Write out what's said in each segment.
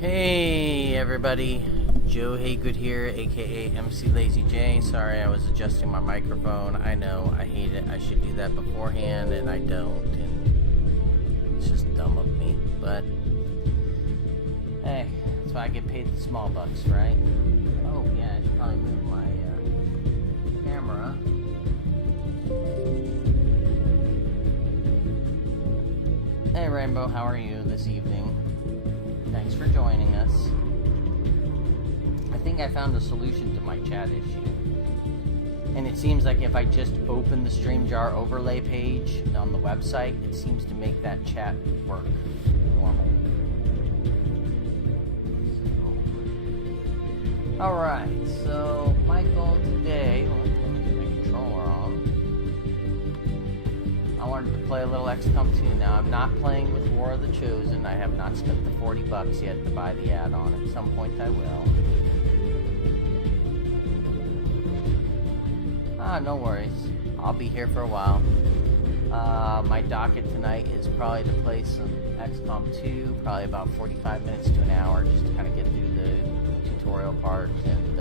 Hey everybody, Joe Haygood here, aka MC Lazy J. Sorry, I was adjusting my microphone. I know, I hate it. I should do that beforehand, and I don't. And it's just dumb of me. But hey, that's why I get paid the small bucks, right? Oh yeah, I should probably move my camera. Hey Rainbow, how are you this evening? Thanks for joining us. I think I found a solution to my chat issue. And it seems like if I just open the StreamYard overlay page on the website, it seems to make that chat work normal. Alright, so my goal today, let me get my controller on. I wanted to play a little XCOM 2 now. I'm not playing with War of the Chosen. I have not spent the $40 yet to buy the add-on. At some point I will. No worries. I'll be here for a while. My docket tonight is probably to play some XCOM 2, probably about 45 minutes to an hour, just to kind of get through the tutorial part and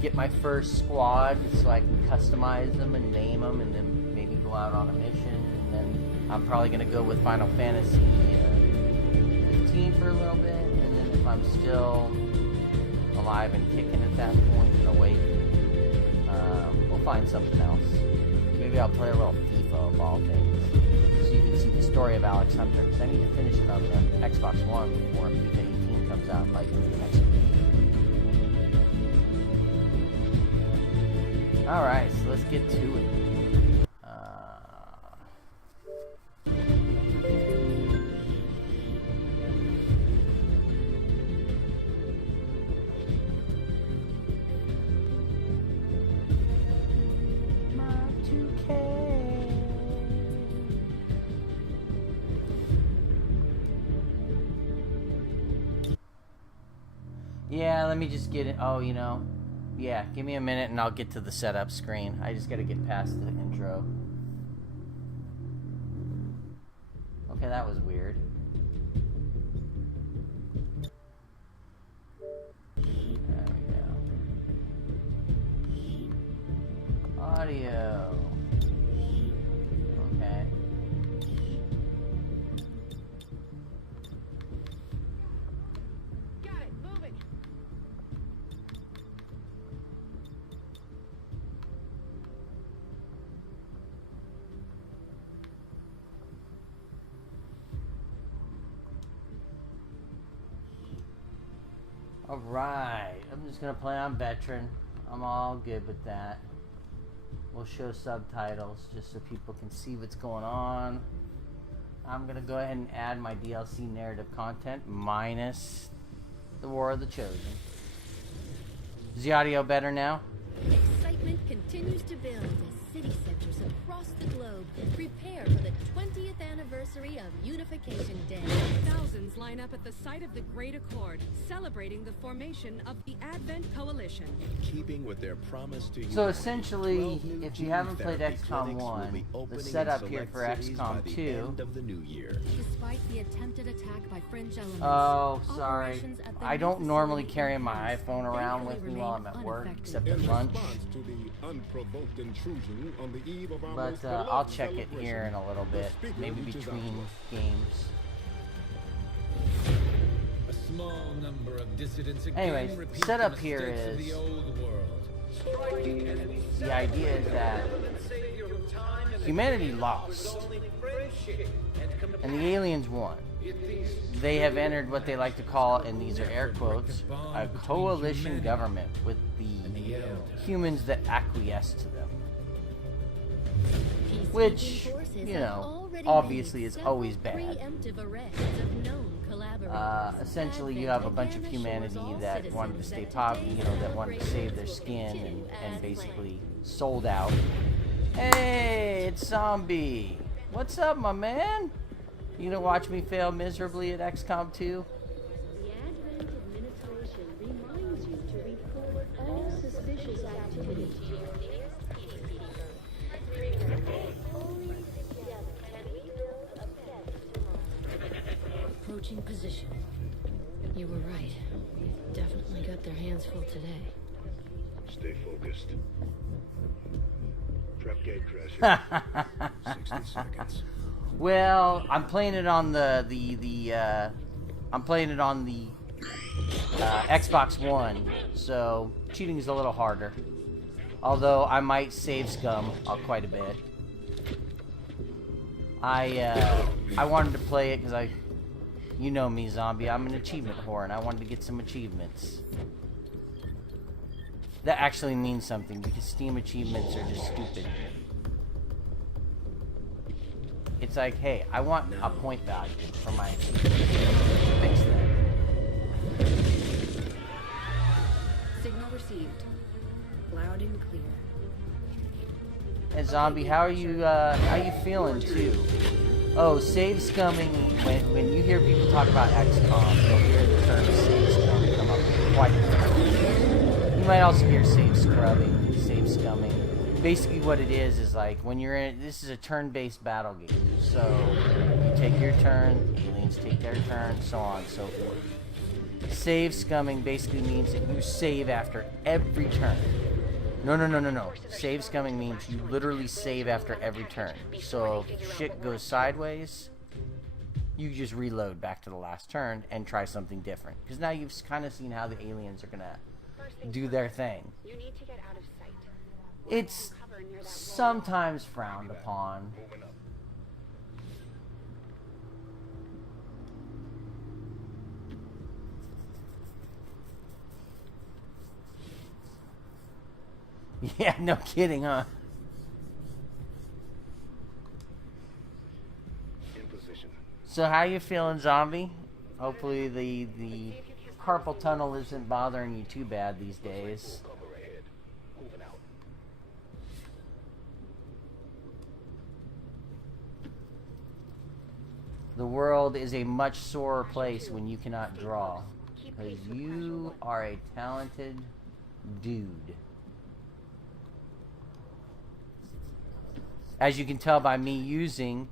get my first squad so I can customize them and name them, and then maybe go out on a mission. And then I'm probably going to go with Final Fantasy 15 for a little bit, and then if I'm still alive and kicking at that point and awake, we'll find something else. Maybe I'll play a little FIFA of all things, so you can see the story of Alex Hunter, because I need to finish it on the Xbox One before FIFA 18 comes out like in the next week. Alright, so let's get to it. Yeah, let me just get it. Oh, you know, yeah, give me a minute and I'll get to the setup screen. I just gotta get past the intro. Okay, that was weird. There we go. Audio. Okay. Alright, I'm just going to play on Veteran. I'm all good with that. We'll show subtitles just so people can see what's going on. I'm going to go ahead and add my DLC narrative content minus the War of the Chosen. Is the audio better now? Excitement continues to build as city centers across the globe prepare for the 20th anniversary of Unification Day. Thousands line up at the site of the Great Accord, celebrating the formation of the Advent Coalition. Keeping with their promise to so essentially, if you haven't played XCOM 1, the setup here for XCOM 2... Despite the attempted attack by French elements, oh, sorry. I don't normally carry my iPhone around with me while I'm at work, except at lunch. But I'll check it here in a little bit, maybe between games. A small number of dissidents anyways, setup here is the idea is that humanity lost and the aliens won. They have entered what they like to call, and these are air quotes, a coalition government with the humans that acquiesce to them. Which, you know, obviously is always bad. Essentially, you have a bunch of humanity that wanted to stay that wanted to save their skin and basically sold out. Hey, it's Zombie. What's up, my man? You gonna watch me fail miserably at XCOM 2? The Advent administration reminds you to report all suspicious activity. Approaching position. You were right. They definitely got their hands full today. Stay focused. Trap gate crasher. 60 seconds. Well, I'm playing it on the Xbox One, so cheating is a little harder. Although I might save scum quite a bit. I wanted to play it because you know me, zombie. I'm an achievement whore, and I wanted to get some achievements. That actually means something because Steam achievements are just stupid. It's like, hey, I want a point value for my achievement. Fix that. Signal received. Loud and clear. Hey, zombie, how are you feeling too? Oh, save scumming. When you hear people talk about XCOM, you'll hear the term save scum come up quite frequently. You might also hear save scrubbing, save scumming. Basically what it is like when you're in, this is a turn-based battle game. So you take your turn, aliens take their turn, so on and so forth. Save scumming basically means that you save after every turn. No. Save scumming means you literally save after every turn. So if shit goes sideways, you just reload back to the last turn and try something different. Because now you've kind of seen how the aliens are going to do their thing. You need to get out of sight. It's sometimes frowned upon. Yeah, no kidding, huh? In position. So how you feeling, zombie? Hopefully the carpal tunnel isn't bothering you too bad these days. Cover ahead. Moving out. The world is a much sorer place when you cannot draw. Because you are a talented dude. As you can tell by me using...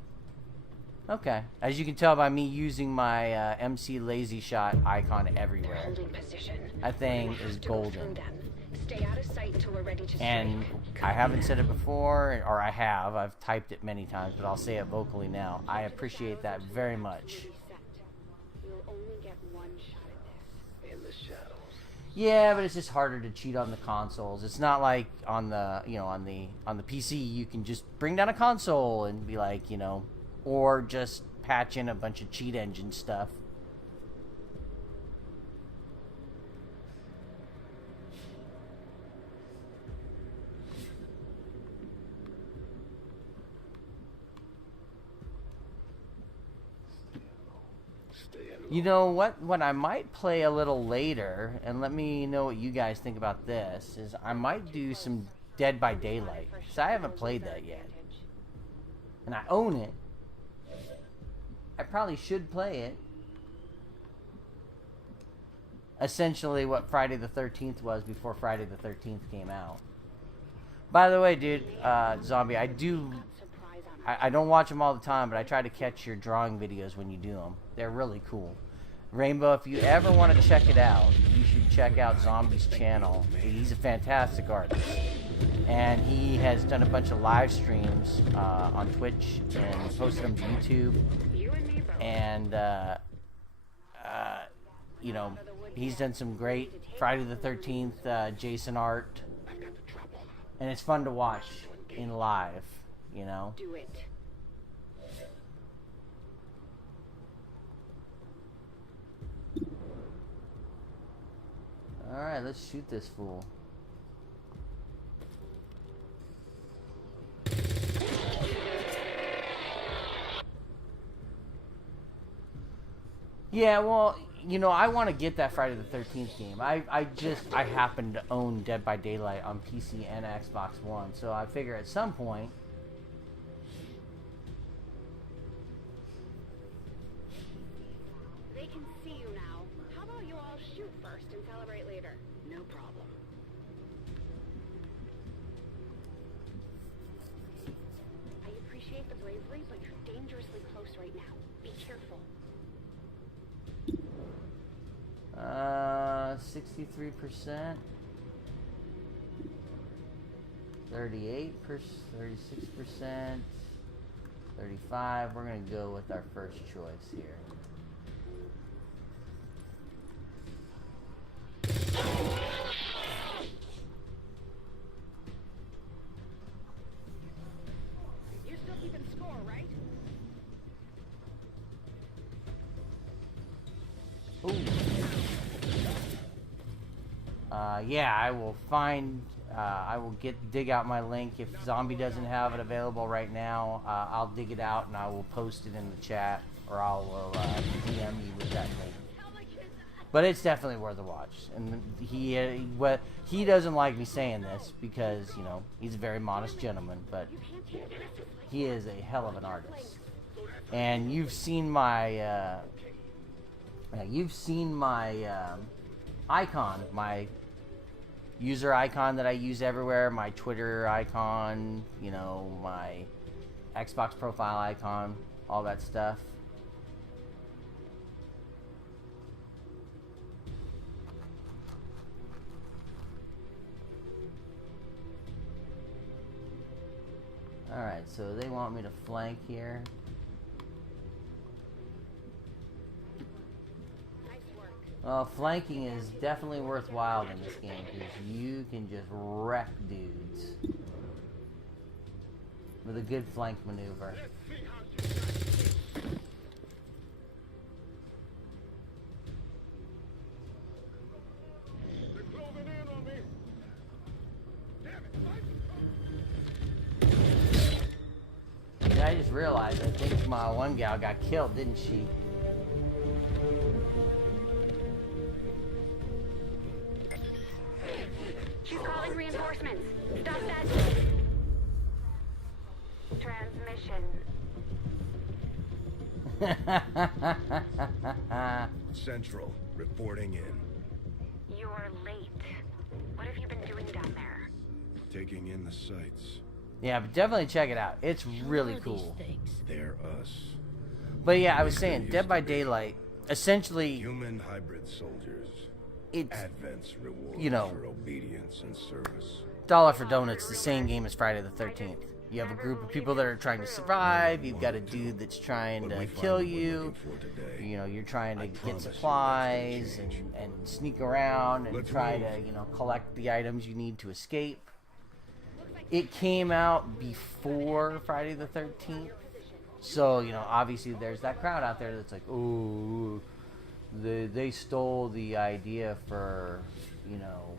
Okay. As you can tell by me using my MC Lazy Shot icon everywhere. Holding position. That thing is golden. Stay out of sight till we're ready to And I haven't said it before, or I have. I've typed it many times, but I'll say it vocally now. I appreciate that very much. We'll only get one shot at this. In the shadows. Yeah, but it's just harder to cheat on the consoles. It's not like on the, on the PC you can just bring down a console and be like, or just patch in a bunch of cheat engine stuff. You know what I might play a little later, and let me know what you guys think about this, is I might do some Dead by Daylight, because I haven't played that yet. And I own it. I probably should play it. Essentially what Friday the 13th was before Friday the 13th came out. By the way, dude, zombie, I don't watch them all the time, but I try to catch your drawing videos when you do them. They're really cool. Rainbow, if you ever want to check it out, you should check out Zombie's channel. He's a fantastic artist. And he has done a bunch of live streams on Twitch and posted them to YouTube. And, he's done some great Friday the 13th Jason art. And it's fun to watch in live, Do it. Alright, let's shoot this fool. Yeah, well, I want to get that Friday the 13th game. I happen to own Dead by Daylight on PC and Xbox One, so I figure at some point... They can see you now. How about you all shoot first and celebrate later? No problem. I appreciate the bravery, but you're dangerously close right now. Be careful. 63%. 38%, 36%, 35%. We're going to go with our first choice here. You're still keeping score, right? Yeah, I will find. I will dig out my link. If Zombie doesn't have it available right now, I'll dig it out and I will post it in the chat, or I'll DM you with that link. But it's definitely worth a watch. And he doesn't like me saying this because, you know, he's a very modest gentleman, but he is a hell of an artist. And you've seen my icon, my user icon that I use everywhere, my Twitter icon, you know, my Xbox profile icon, all that stuff. Alright, so they want me to flank here. Well, flanking is definitely worthwhile in this game because you can just wreck dudes with a good flank maneuver. And I just realized, I think my one gal got killed, didn't she? She's calling reinforcements. Stop that. Transmission. Central, reporting in. You're late. What have you been doing down there? Taking in the sights. Yeah, but definitely check it out. It's really cool. They're us. But yeah, I was saying, Dead by Daylight, essentially, Human hybrid soldiers. it's, Advent's reward you know, for obedience and service. dollar for donuts, the same game as Friday the 13th. You have a group of people that are trying to survive. You've got a dude that's trying to kill you. You know, you're trying to get supplies and sneak around and try to, you know, collect the items you need to escape. It came out before Friday the 13th. So, you know, obviously there's that crowd out there that's like, oh, they stole the idea for, you know,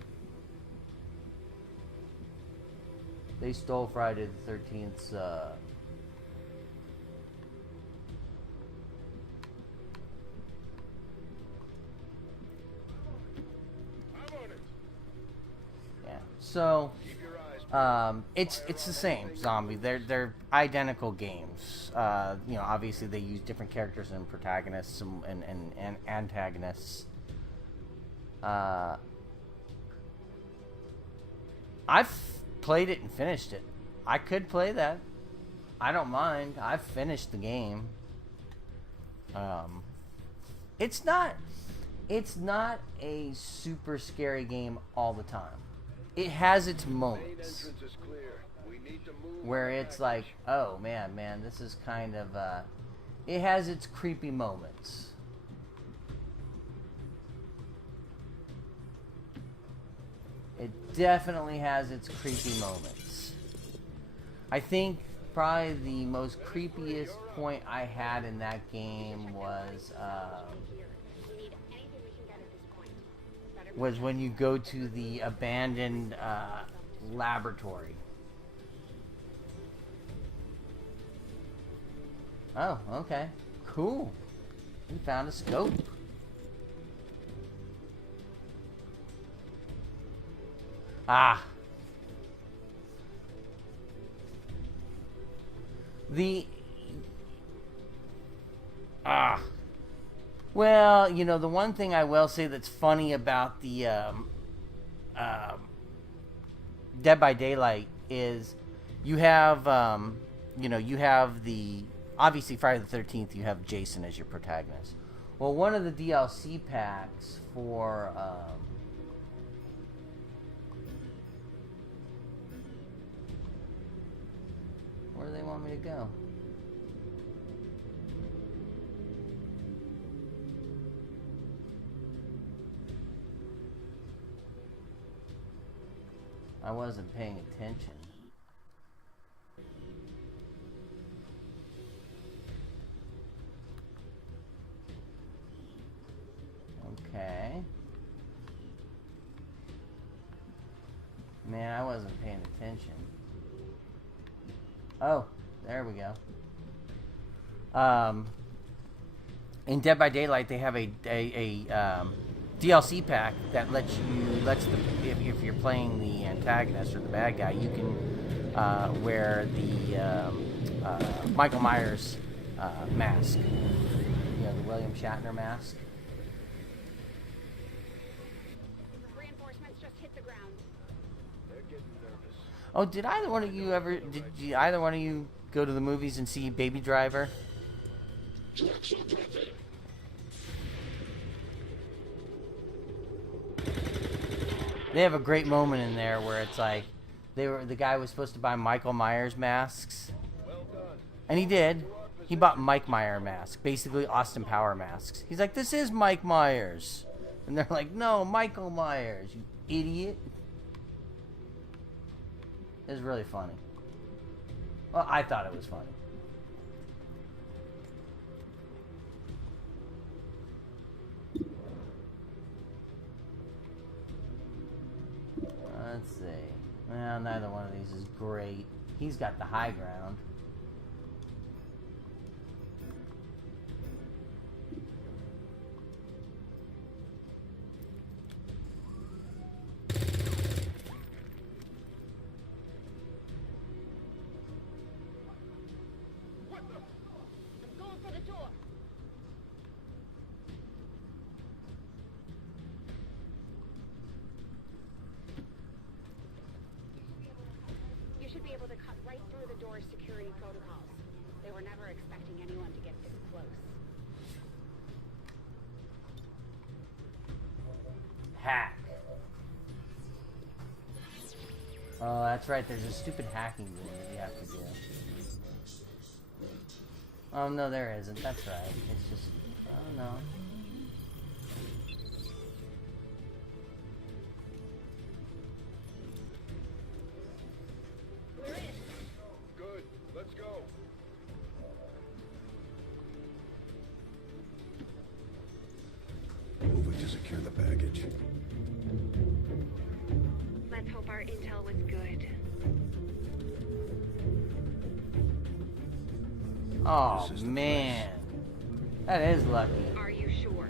they stole Friday the 13th's, yeah, so, it's the same, Zombie. They're identical games. You know, obviously they use different characters and protagonists and antagonists. I've played it and finished it. I could play that. I don't mind. I've finished the game. It's not a super scary game all the time. It has its moments where it's like, oh man, this is kind of it has its creepy moments. It definitely has its creepy moments. I think probably the most creepiest point I had in that game was when you go to the abandoned laboratory. Oh, okay. Cool. We found a scope. Ah. Well, you know, the one thing I will say that's funny about the Dead by Daylight is you have, you know, you have the, obviously Friday the 13th, you have Jason as your protagonist. Well, one of the DLC packs for where do they want me to go? I wasn't paying attention. Okay. Man, I wasn't paying attention. Oh, there we go. In Dead by Daylight, they have a DLC pack that lets if you're playing the antagonist or the bad guy, you can wear the Michael Myers mask. You know, the William Shatner mask. Reinforcements just hit the ground. They're getting nervous. Oh, did either one of you go to the movies and see Baby Driver? They have a great moment in there where it's like the guy was supposed to buy Michael Myers masks, Well done. and he did. He bought Mike Myers mask, basically Austin Power masks. He's like, "This is Mike Myers," and they're like, "No, Michael Myers, you idiot." It was really funny. Well, I thought it was funny. Let's see. Well, neither one of these is great. He's got the high ground. I'm going for the door. You should be able to cut right through the door's security protocols. They were never expecting anyone to get this close. Hack. Oh, that's right. There's a stupid hacking game that you have to do. Oh, no, there isn't. That's right. It's just... Oh, no. We're in. Good. Let's go. Moving to secure the baggage. Let's hope our intel was good. Oh, This is the man. That is lucky. Are you sure?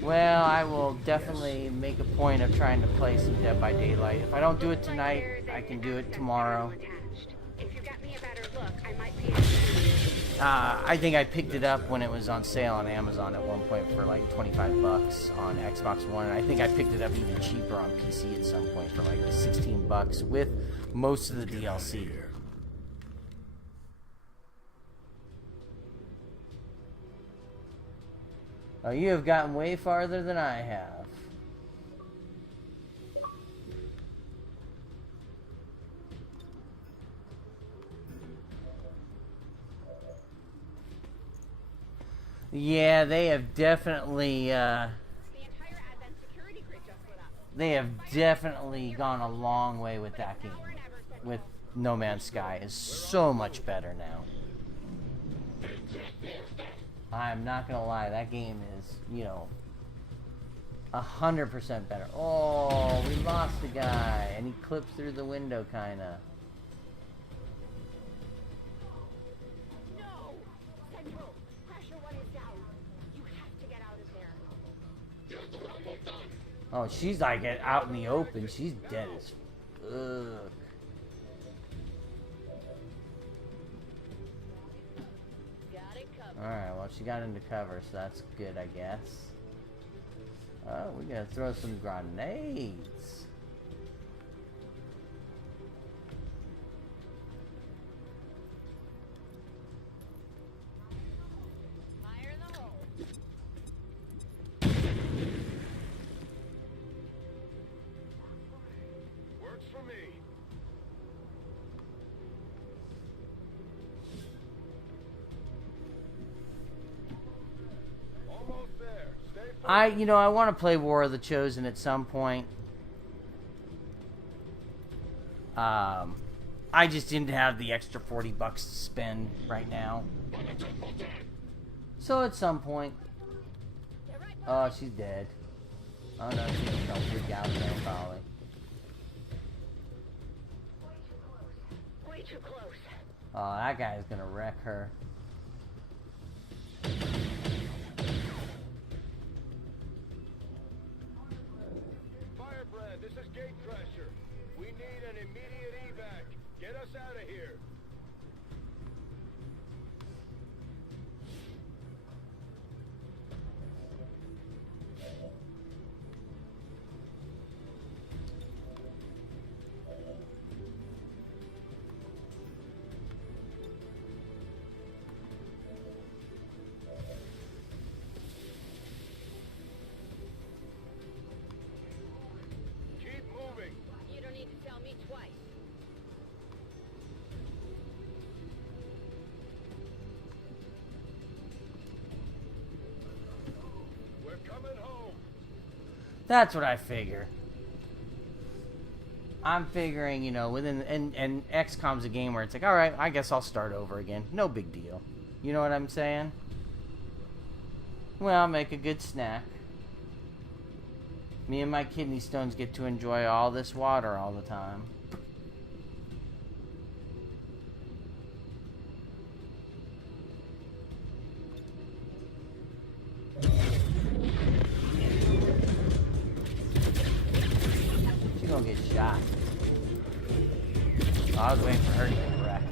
Well, I will definitely make a point of trying to play some Dead by Daylight. If I don't do it tonight, I can do it tomorrow. If you got me a better look, I might be able to. I think I picked it up when it was on sale on Amazon at one point for like 25 bucks on Xbox One. And I think I picked it up even cheaper on PC at some point for like 16 bucks with most of the DLC. Oh, you have gotten way farther than I have. Yeah, they have definitely, The entire Advent security grid just lit up. they have definitely gone a long way with that game. With No Man's Sky is so much better now. I'm not gonna lie, that game is, you know, 100% better. Oh, we lost a guy, and he clipped through the window, kinda. No! Central, pressure one is down. You have to get out of there. Oh, she's like out in the open. She's dead as fuck. Got it covered. Alright, well, she got into cover, so that's good, I guess. Oh, we gotta throw some grenades. I want to play War of the Chosen at some point. I just didn't have the extra $40 to spend right now. So at some point. Oh, she's dead. Oh no, she's gonna freak out there probably. Way too close. Oh, that guy's gonna wreck her. Firebrand, this is Gate Crasher. We need an immediate evac. Get us out of here. Keep moving. You don't need to tell me twice. We're coming home. That's what I figure. I'm figuring, within and XCOM's a game where it's like, all right, I guess I'll start over again. No big deal. You know what I'm saying? Well, make a good snack. Me and my kidney stones get to enjoy all this water all the time. She's gonna get shot. Oh, I was waiting for her to get wrecked.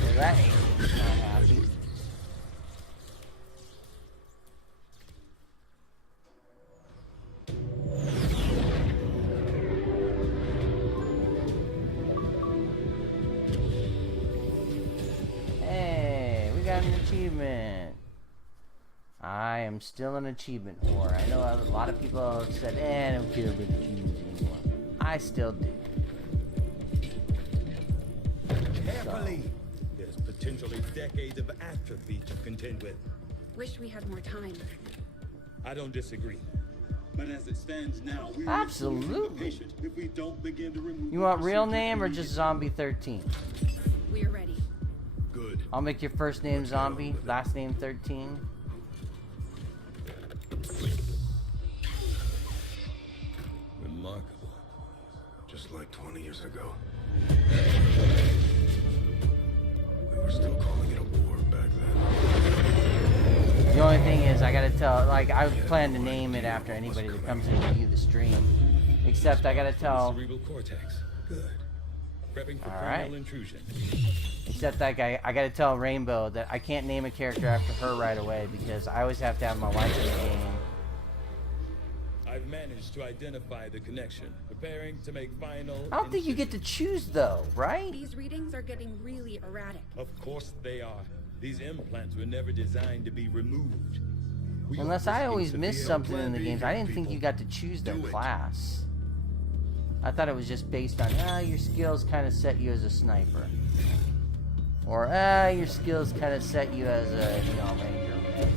Well, that alien's not happy. Hey, we got an achievement. I am still an achievement whore. I know a lot of people have said, I don't care about achievements anymore. I still do. Carefully. There's potentially decades of atrophy to contend with. Wish we had more time. I don't disagree. But as it stands now, we're Absolutely. patient if we don't begin to remove. You want real name or just Zombie 13? We're ready. Good. I'll make your first name Zombie, last name 13. Remarkable. Just like 20 years ago. We were still calling it a war back then. The only thing is, I gotta tell, like, I plan to name it after anybody that comes in to view the stream. Except I gotta tell, Cerebral cortex. Good. Prepping for Alright. cranial intrusion. except that guy, I gotta tell Rainbow that I can't name a character after her right away because I always have to have my wife in the game. I've managed to identify the connection. Preparing to make final. I don't think you get to choose though, right? These readings are getting really erratic. Of course they are. These implants were never designed to be removed. We Unless are I always severe missed something in the plan B games. I didn't here, think you people. got to choose their Do it. class. I thought it was just based on, your skills kind of set you as a sniper. Or, your skills kind of set you as a, ranger.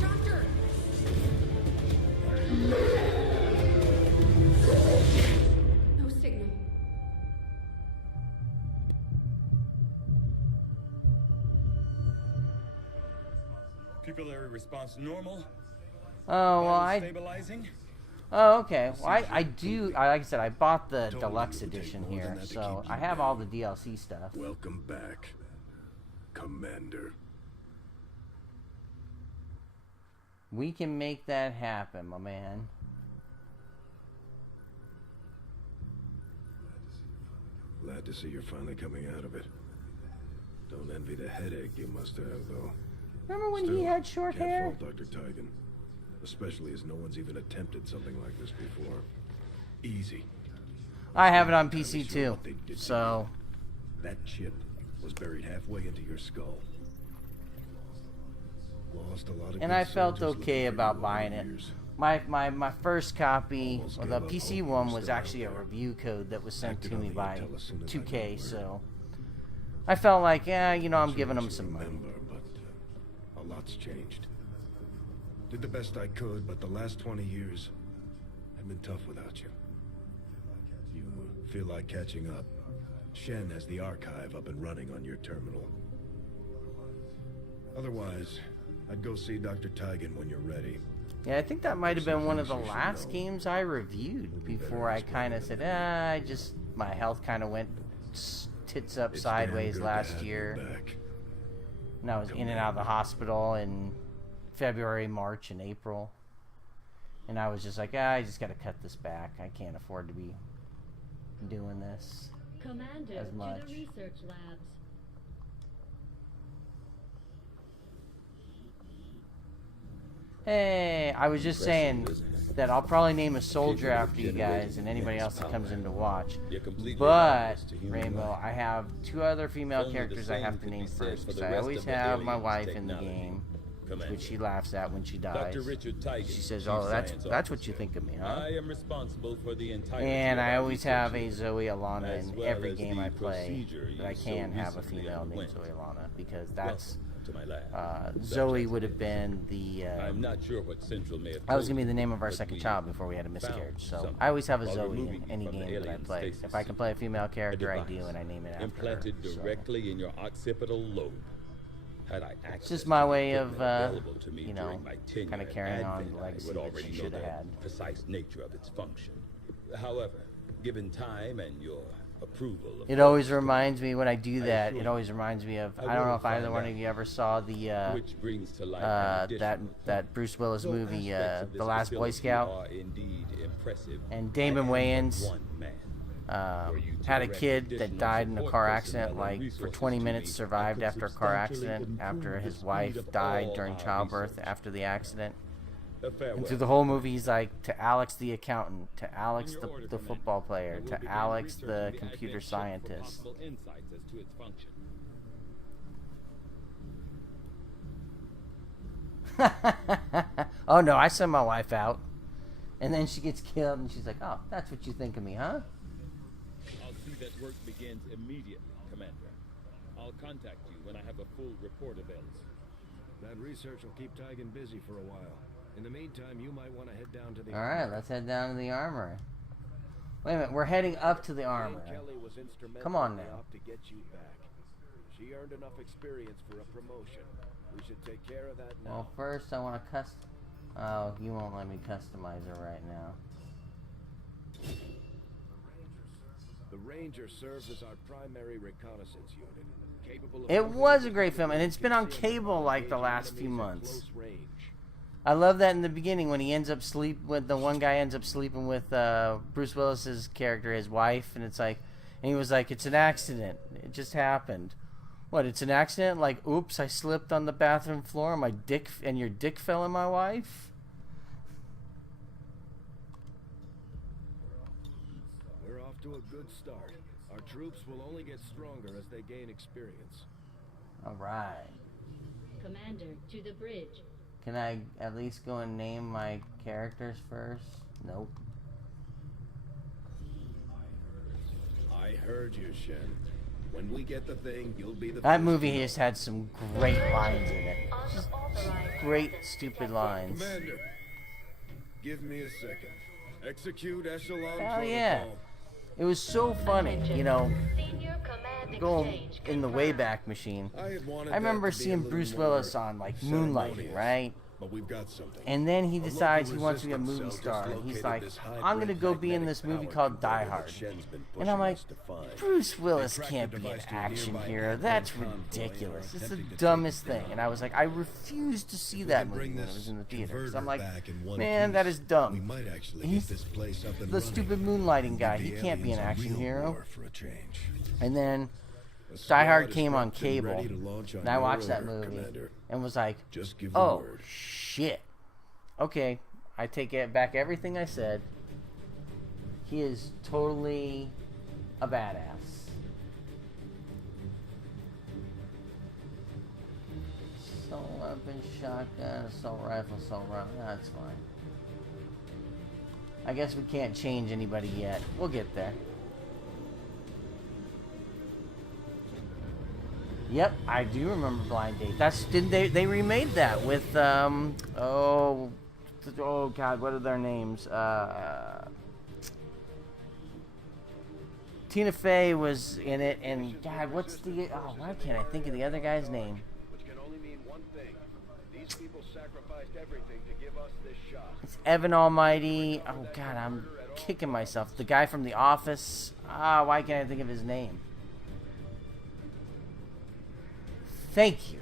Doctor! No signal. Pupillary response normal. Oh, well, Vital I... stabilizing. Oh, okay. Well, I do... like I said, I bought the Told deluxe you it would take edition more than here, that to so keep I you have down. all the DLC stuff. Welcome back, Commander. We can make that happen, my man. Glad to see you're finally coming out of it. Don't envy the headache you must have, though. Remember when Still, he had short can't hair? fault Dr. Tigan. Especially as no one's even attempted something like this before. Easy. I have it on Not PC sure too, what they did to you. so That chip was buried halfway into your skull. Lost a lot of and good I felt soldiers okay looking for about you buying over it. the years. My first copy, Almost well, gave the up PC hope you one were was still out actually a there. review code that was sent Acted to on me the by intel as soon as I 2K, got word. so I felt like, yeah, you know, I'm Sure giving what them you some money. remember, but a lot's changed. Did the best I could, but the last 20 years have been tough without you. You feel like catching up. Shen has the archive up and running on your terminal. Otherwise, I'd go see Dr. Tigan when you're ready. Yeah, I think that might have been one of the Things you should last know. games I reviewed before I kind of said, my health kind of went tits up It's damn sideways good to last have you year. back. And I was in and out of the hospital in February, March, and April. And I was just like, I just got to cut this back. I can't afford to be doing this. Commander, As much. to the research labs. Hey, I was just saying that I'll probably name a soldier after you guys and anybody else that comes in to watch. You're completely But, harmless to human Rainbow, life. I have 2 other female Only the characters I same have to could be name said first, for the because I rest always of the have my aliens' wife in the technology. game, Commander. which she laughs at when she dies. Dr. Richard Tigan, She says, Chief oh, that's Science what Officer. you think of me, huh? I am responsible for the entire. And I always have a Zoe Alana as in well every as game the I play, procedure but I you can so have a recently female named underwent. Zoe Alana, because that's, Welcome to my lab. Zoe Subject would have is- been the, I'm not sure what Central may have. that was told going to be the you, name of our but second we child before we had a found miscarriage, so something I always have a while Zoe removing in you any from the game that I alien play. stasis If I can suit. play a female character, I do, device and I name it after implanted her. So. directly in your occipital lobe. Had I access just to my the way of, equipment available to me you know, during my tenure kinda at carrying on Advent, the I legacy would that already she know shoulda the had. precise nature of its function. However, given time and your approval of It always course, reminds me when I do I that. assure It always reminds me of. I I don't know will if either find one out of you ever saw the which brings to light an that additional that Bruce Willis Though movie, aspects of The this Last Boy facility Scout, are indeed impressive, and I Damon am but Wayans one man. Were you to had a direct kid that additional died in a support car personnel accident. and Like for resources 20 to minutes, me, I survived could after a car substantially accident. After improve his the wife speed of died all during our childbirth research. after the accident. Farewell. And through the whole movie, he's like, to Alex the accountant, to Alex In your order, the Commander, football player, I will to begin Alex the researching computer Advent chip for scientist. possible insights as to its function. Oh no, I send my wife out, and then she gets killed, and she's like, "Oh, that's what you think of me, huh?" I'll see that work begins immediately, Commander. I'll contact you when I have a full report available. That research will keep Tigan busy for a while. In the meantime, you might want to head down to the... All right, let's head down to the armory. Wait a minute, we're heading up to the armory. Kelly was instrumental Come on in the now. op to get you back. She earned enough experience for a promotion. We should take care of that now. Well, first I want to Oh, you won't let me customize her right now. The Ranger serves as our primary reconnaissance unit, capable of It moving was into a great film, and it's been on concealment cable while like the engaging last few enemies at months. close range. I love that in the beginning when he ends up the one guy ends up sleeping with Bruce Willis's character, his wife, and it's like, and he was like, "It's an accident. It just happened." What? It's an accident? Like, oops, I slipped on the bathroom floor, and your dick fell in my wife. We're off to a good start. Our troops will only get stronger as they gain experience. All right. Commander, to the bridge. Can I at least go and name my characters first? Nope. I heard you, Shen. When we get the thing, you'll be the That first movie to know. just had some great lines in it. Just great, stupid lines. Commander, give me a second. Execute echelon Hell protocol. yeah. It was so funny, you know, Senior command going exchange in the confirmed. Wayback Machine. I had wanted I remember that to be a seeing little Bruce more Willis on, like, Moonlighting, ceremonious, right? But we've got something. And then he A decides he local wants to be a resistance movie cell star, just and he's located like, this I'm going to hybrid go be in magnetic this movie power called Die converter Hard. that Shen's been And I'm pushing like, us to find. Bruce Willis They tracked can't the be an device to a action nearby hero. airborne That's convoy and are ridiculous. It's the attempting to dumbest take it thing. down. And I was like, I refuse to see If we that can movie bring when it this was in the theater. 'Cause converter I'm like, back in one man, that piece, is dumb. We might actually He's get this place up and the running. stupid moonlighting guy. Give He the can't be an aliens a action real hero. war for a change. And then The Die Hard squad is came on prepped and cable, ready to launch on and I your watched that order, movie Commander. and was like, Just give the oh, word. shit. Okay, I take it back everything I said. He is totally a badass. Assault weapon, shotgun, assault rifle, assault rifle. That's fine. I guess we can't change anybody yet. We'll get there. Yep, I do remember Blind Date. Didn't they remade that with oh god, what are their names? Tina Fey was in it, and god, why can't I think of the other guy's name? Which can only mean one thing. These people sacrificed everything to give us this shot. It's Evan Almighty. Oh god, I'm kicking myself. The guy from The Office. Why can't I think of his name? Thank you.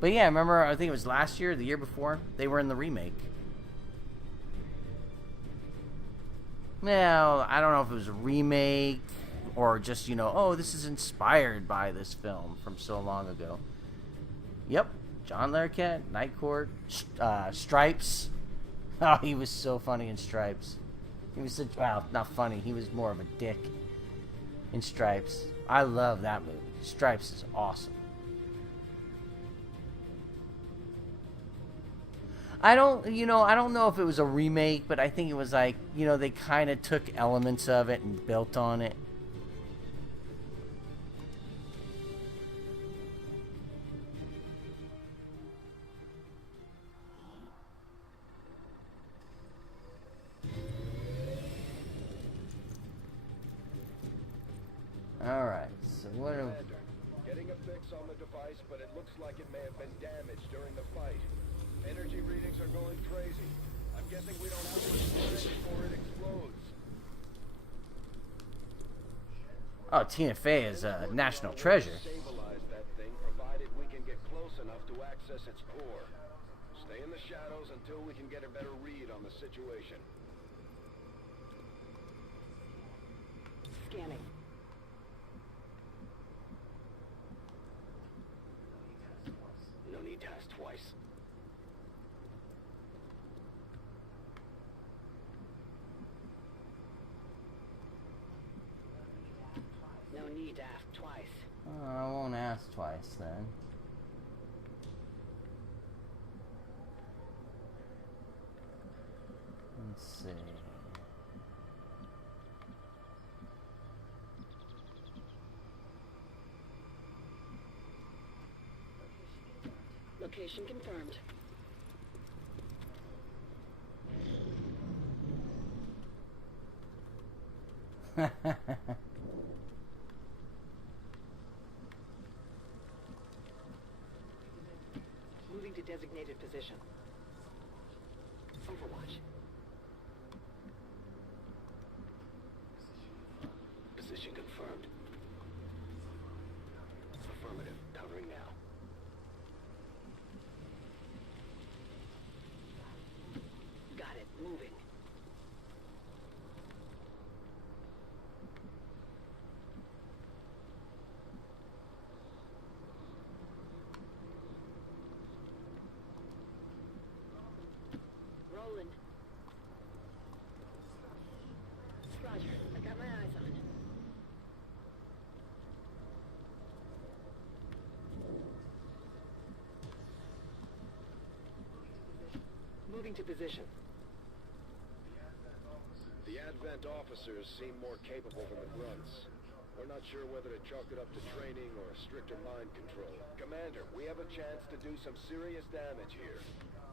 But yeah, I remember, I think it was last year or the year before, they were in the remake. Well, I don't know if it was a remake or just, you know, oh, this is inspired by this film from so long ago. Yep, John Larroquette, Night Court, Stripes. Oh, he was so funny in Stripes. He was such, well, not funny, he was more of a dick in Stripes. I love that movie. Stripes is awesome. I don't know if it was a remake, but I think it was like, you know, they kind of took elements of it and built on it. Alright, so what are... Getting a fix on the device, but it looks like it may have been damaged during the fight. Energy readings are going crazy. I'm guessing we don't have to explode it before it explodes. Oh, Tina Fey is a national treasure. Stabilize that thing, provided we can get close enough to access its core. Stay in the shadows until we can get a better read on the situation. Scanning. No need to ask twice. No need to ask twice. Oh, I won't ask twice then. Let's see. Location confirmed. Moving to designated position. Overwatch. Position confirmed. Affirmative. Covering now. Got it. Moving. Rolling. Roger. I got my eyes on. Moving to position. The Advent officers seem more capable than the grunts. We're not sure whether to chalk it up to training or stricter mind control. Commander, we have a chance to do some serious damage here.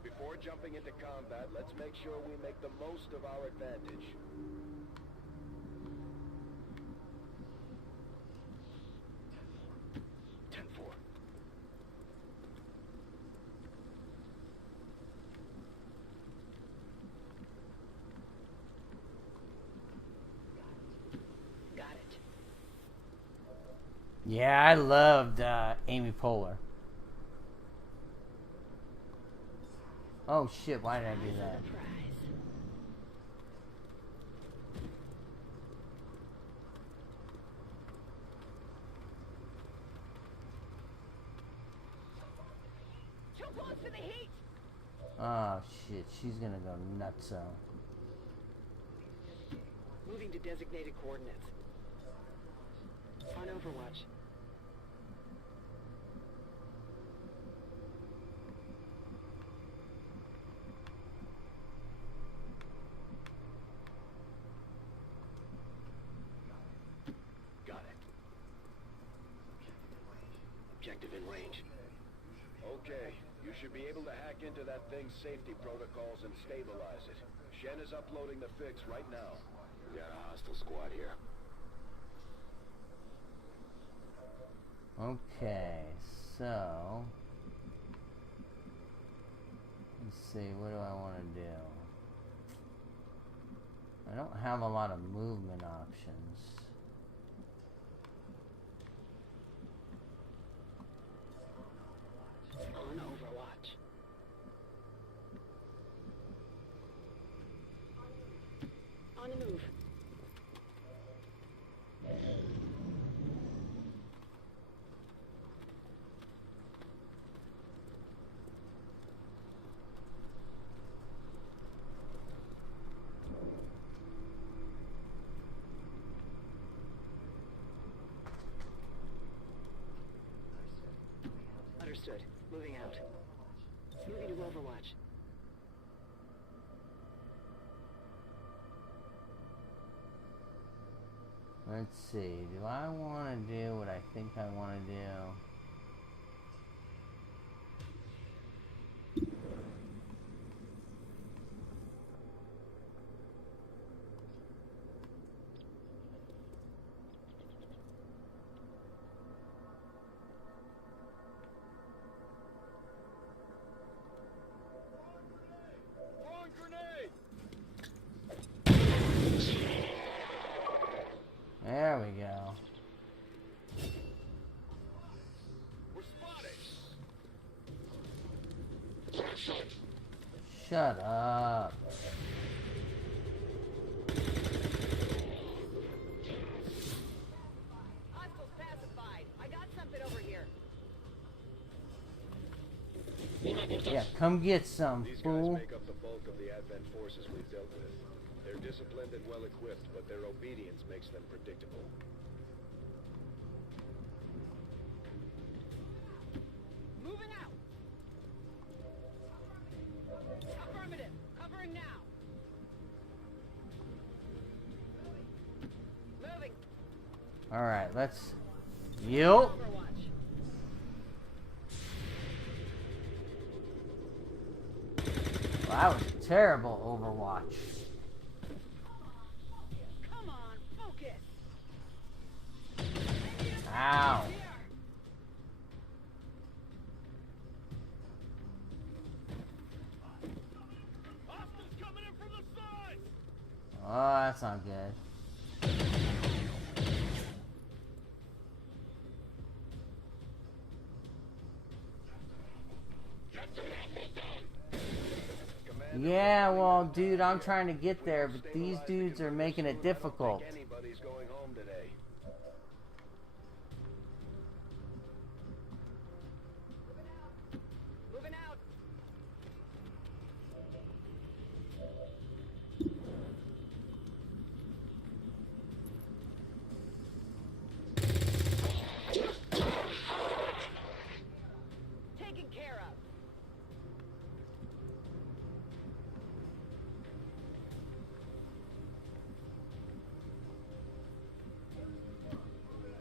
Before jumping into combat, let's make sure we make the most of our advantage. Yeah, I loved Amy Poehler. Oh shit, why did I do that? Too close to the heat. Oh shit, she's gonna go nutso. Moving to designated coordinates. On Overwatch. Got it. Objective in range. Okay, you should be able to hack into that thing's safety protocols and stabilize it. Shen is uploading the fix right now. We got a hostile squad here. Okay, so let's see, what do I want to do? I don't have a lot of movement options. On Overwatch. On the move. Understood. Moving out. Moving to Overwatch. Let's see, do I want to do what I think I want to do? Throwing grenade! There we go. We're spotted! Shut up. Hostiles pacified. I got something over here. Yeah, come get some, These guys fool. make up the bulk of the Advent forces we've dealt with. They're disciplined and well-equipped, but their obedience makes them predictable. Moving out. Affirmative. Covering now. Moving. Alright, let's... Yep. Overwatch. Well, that was a terrible Overwatch. Come on, focus. Ow. Hostiles coming in from the side! Oh, that's not good. Yeah, well, dude, I'm trying to get there, but these dudes are making it difficult. Anybody's going home today. Moving out. Taken care of.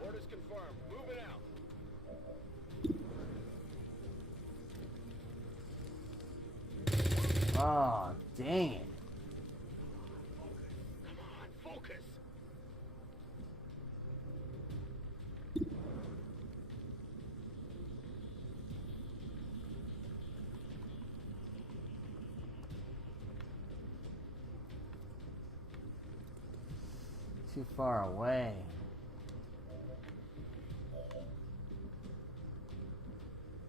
Orders confirmed. Moving out. Oh, dang it. Come on, focus! Too far away.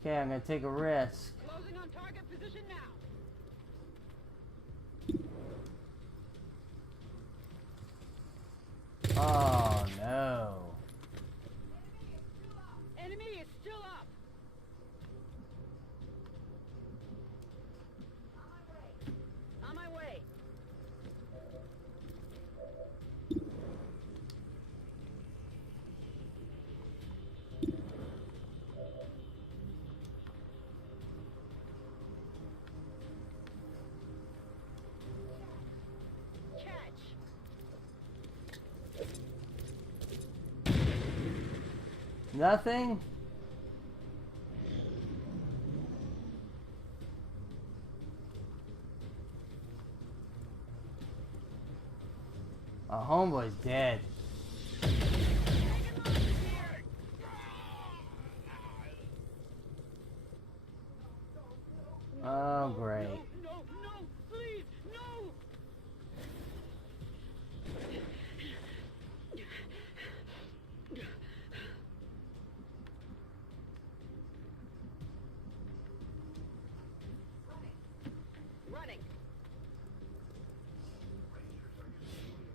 Okay, I'm gonna take a risk. Closing on target position now. Oh, no. Enemy is still up. On my way. Nothing? Oh, homeboy's dead. Oh, great. No, please, no! Running.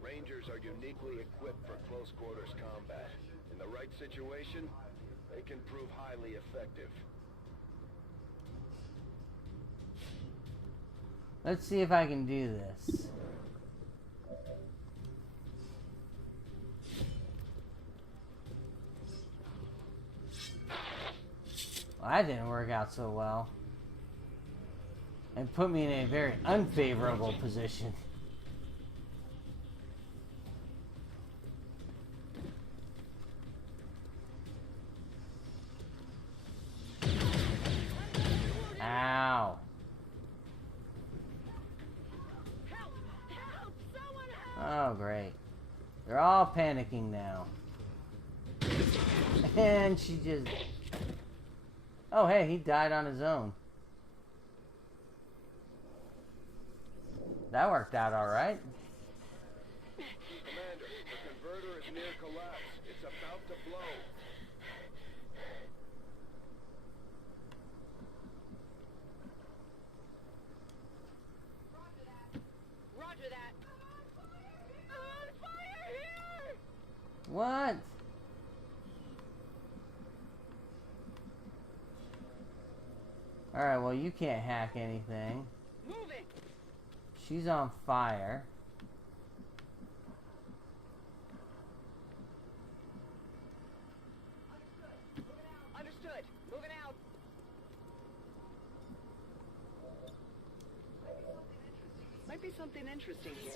Rangers are uniquely equipped for close quarters combat. In the right situation, they can prove highly effective. Let's see if I can do this. Well, that didn't work out so well. And put me in a very unfavorable position. Ow. Oh, great. They're all panicking now. And she just... Oh, hey, he died on his own. That worked out all right. Commander, the converter is near collapse. It's about to blow. Roger that. On fire here! What? Alright, well, you can't hack anything. Moving. She's on fire. Understood. Moving out. Might be something interesting here.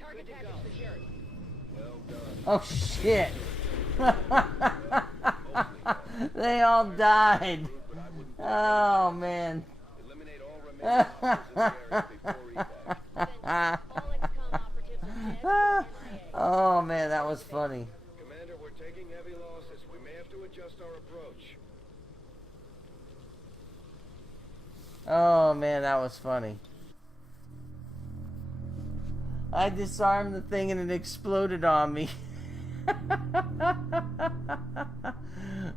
Target package secured. Well done. Oh, shit. They all died. Oh, man. Eliminate all remaining officers in the area before evac. All XCOM operatives are dead. Oh, man, that was funny. Commander, we're taking heavy losses. We may have to adjust our approach. Oh, man, that was funny. I disarmed the thing and it exploded on me.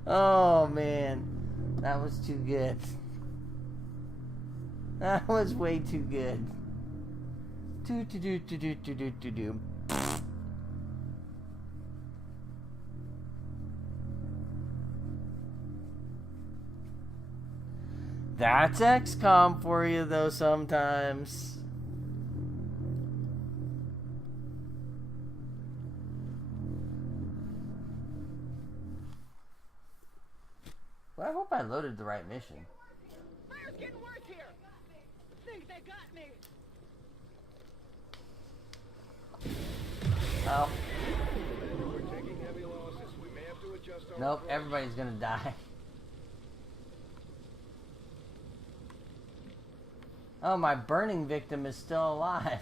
Oh, man. That was too good. That was way too good. Do. That's XCOM for you, though, sometimes. Well, I hope I loaded the right mission. Fire's getting worse here. Think they got me. Oh. We're taking heavy losses. We may have to adjust our Nope, approach. everybody's gonna die. Oh, my burning victim is still alive.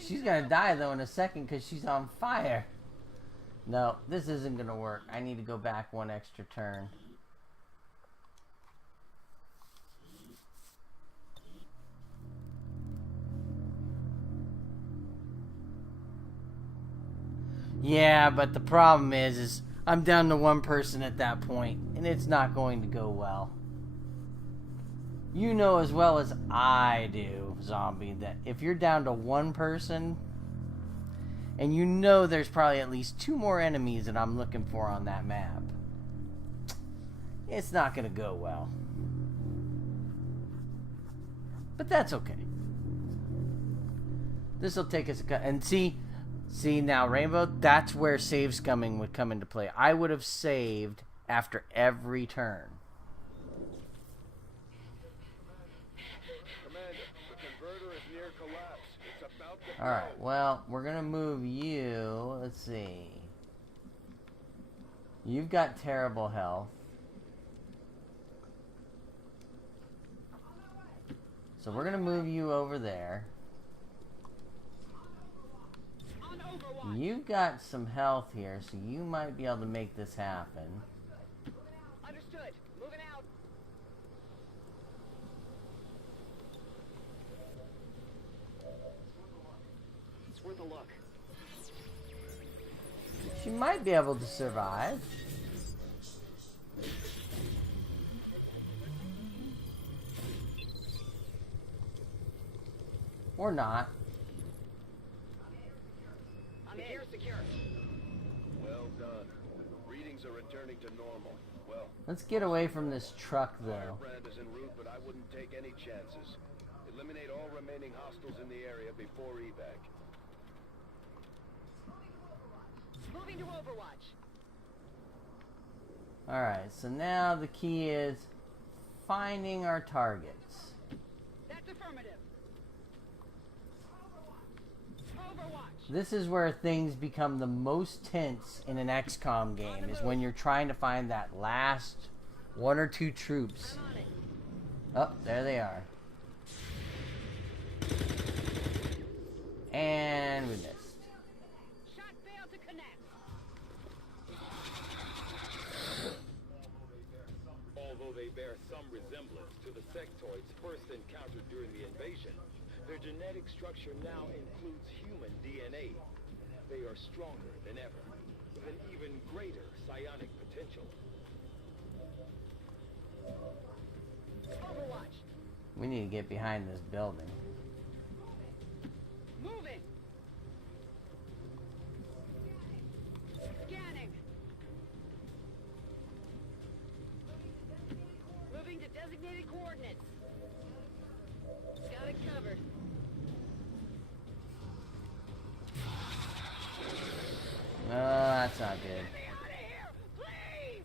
She's gonna die though in a second because she's on fire. No, this isn't gonna work. I need to go back one extra turn. Yeah, but the problem is I'm down to one person at that point, and it's not going to go well. You know as well as I do, zombie, that if you're down to one person, and you know there's probably at least 2 more enemies that I'm looking for on that map, it's not going to go well. But that's okay. This will take us and see now, Rainbow, that's where save scumming would come into play. I would have saved after every turn. Commander, the converter is near collapse. It's about to Alright, well, we're gonna move you. Let's see. You've got terrible health. So we're gonna move you over there. You've got some health here, so you might be able to make this happen. Understood. Moving out. It's worth a look. She might be able to survive. Or not. I'm here, secure. well done. Readings are returning to normal. Well, Let's get away from this truck, though. Firebrand is en route, but I wouldn't take any chances. Eliminate all remaining hostiles in the area before evac. Moving to Overwatch. Alright, so now the key is finding our targets. That's affirmative. Overwatch. This is where things become the most tense in an XCOM game, is when you're trying to find that last one or two troops. I'm on it. Oh, there they are. And we missed. Shot failed to connect. Although they bear some resemblance to the sectoids first encountered during the invasion, their genetic structure now includes human DNA. They are stronger than ever, with an even greater psionic potential. Overwatch. We need to get behind this building. Moving. Scanning. Moving to designated coordinates. Got it covered. Oh, that's not good. Get me out of here, please!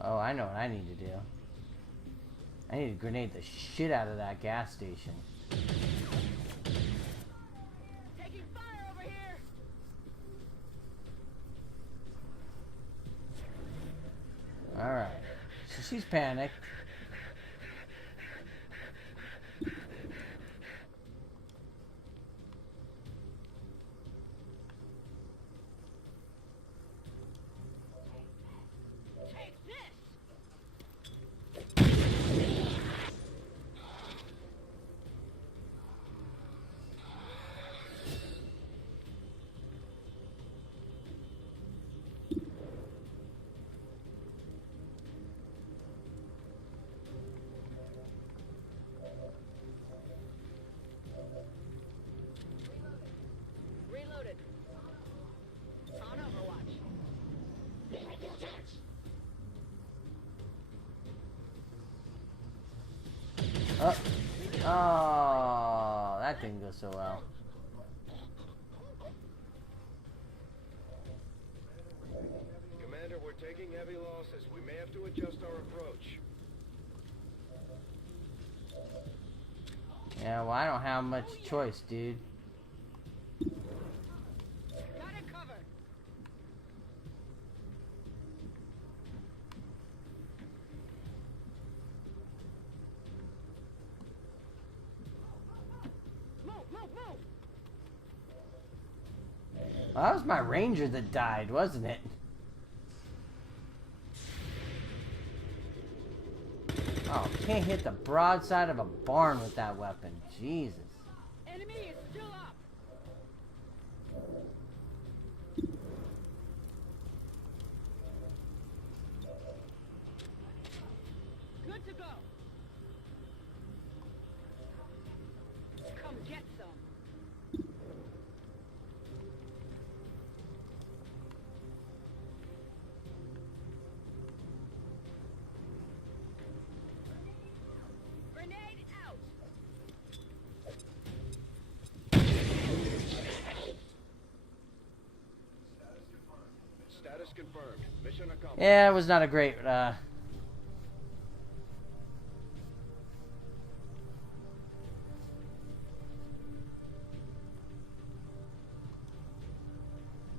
Oh, I know what I need to do. I need to grenade the shit out of that gas station. Taking fire over here. Alright. So she's panicked. Take this. Reloaded. On Overwatch. Oh. Oh, that didn't go so well. Commander, we're taking heavy losses. We may have to adjust our approach. Yeah, well, I don't have much choice, dude. Got it covered. Move, move, move. Well, that was my ranger that died, wasn't it? Oh, can't hit the broadside of a barn with that weapon. Jesus. Enemy is still up. Good to go. Come get some. Status confirmed. Mission accomplished. Yeah, it was not a great,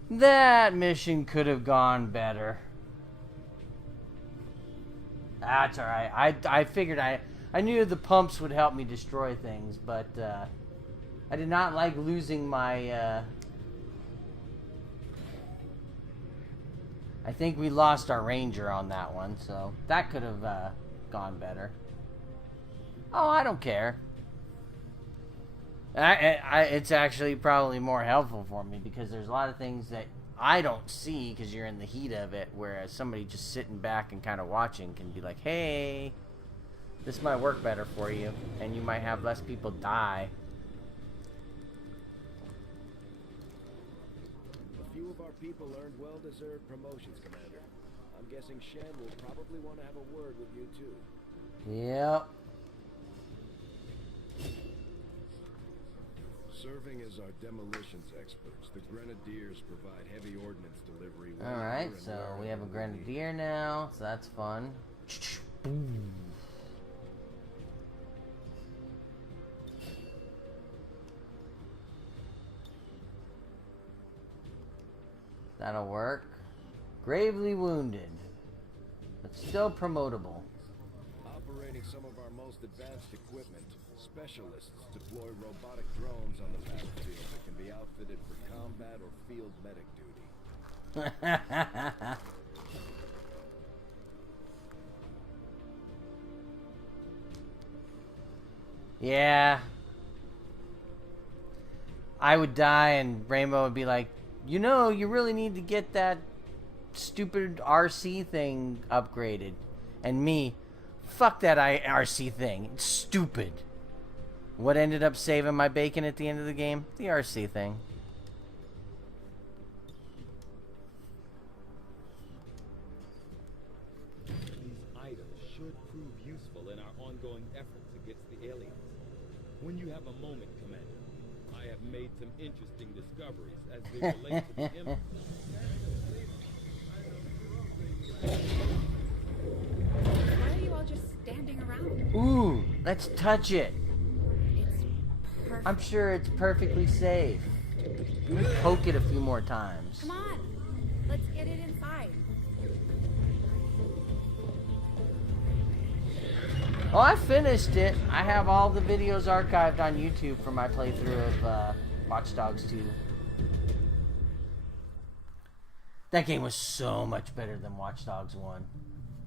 that mission could have gone better. That's alright. I figured I knew the pumps would help me destroy things, but I did not like losing my I think we lost our ranger on that one, so that could have gone better. Oh, I don't care. It's actually probably more helpful for me because there's a lot of things that I don't see because you're in the heat of it, whereas somebody just sitting back and kind of watching can be like, hey, this might work better for you, and you might have less people die. A few of our people earned well-deserved promotions, Commander. I'm guessing Shen will probably want to have a word with you, too. Yep. Serving as our demolitions experts, the Grenadiers provide heavy ordnance delivery. Alright, so we have a Grenadier now, so that's fun. Boom. That'll work. Gravely wounded, but still promotable. Operating some of our most advanced equipment, specialists deploy robotic drones on the battlefield that can be outfitted for combat or field medic duty. Yeah. I would die and Rainbow would be like, you know, you really need to get that stupid RC thing upgraded. And me, fuck that RC thing. It's stupid. What ended up saving my bacon at the end of the game? The RC thing. These items should prove useful in our ongoing efforts against the aliens. When you have a moment, Commander, I have made some interesting discoveries as they relate to the Empire. Why are you all just standing around? Ooh, let's touch it. It's perfect. I'm sure it's perfectly safe. Let me poke it a few more times. Come on, let's get it inside. Oh, I finished it. I have all the videos archived on YouTube for my playthrough of Watch Dogs 2. That game was so much better than Watch Dogs 1.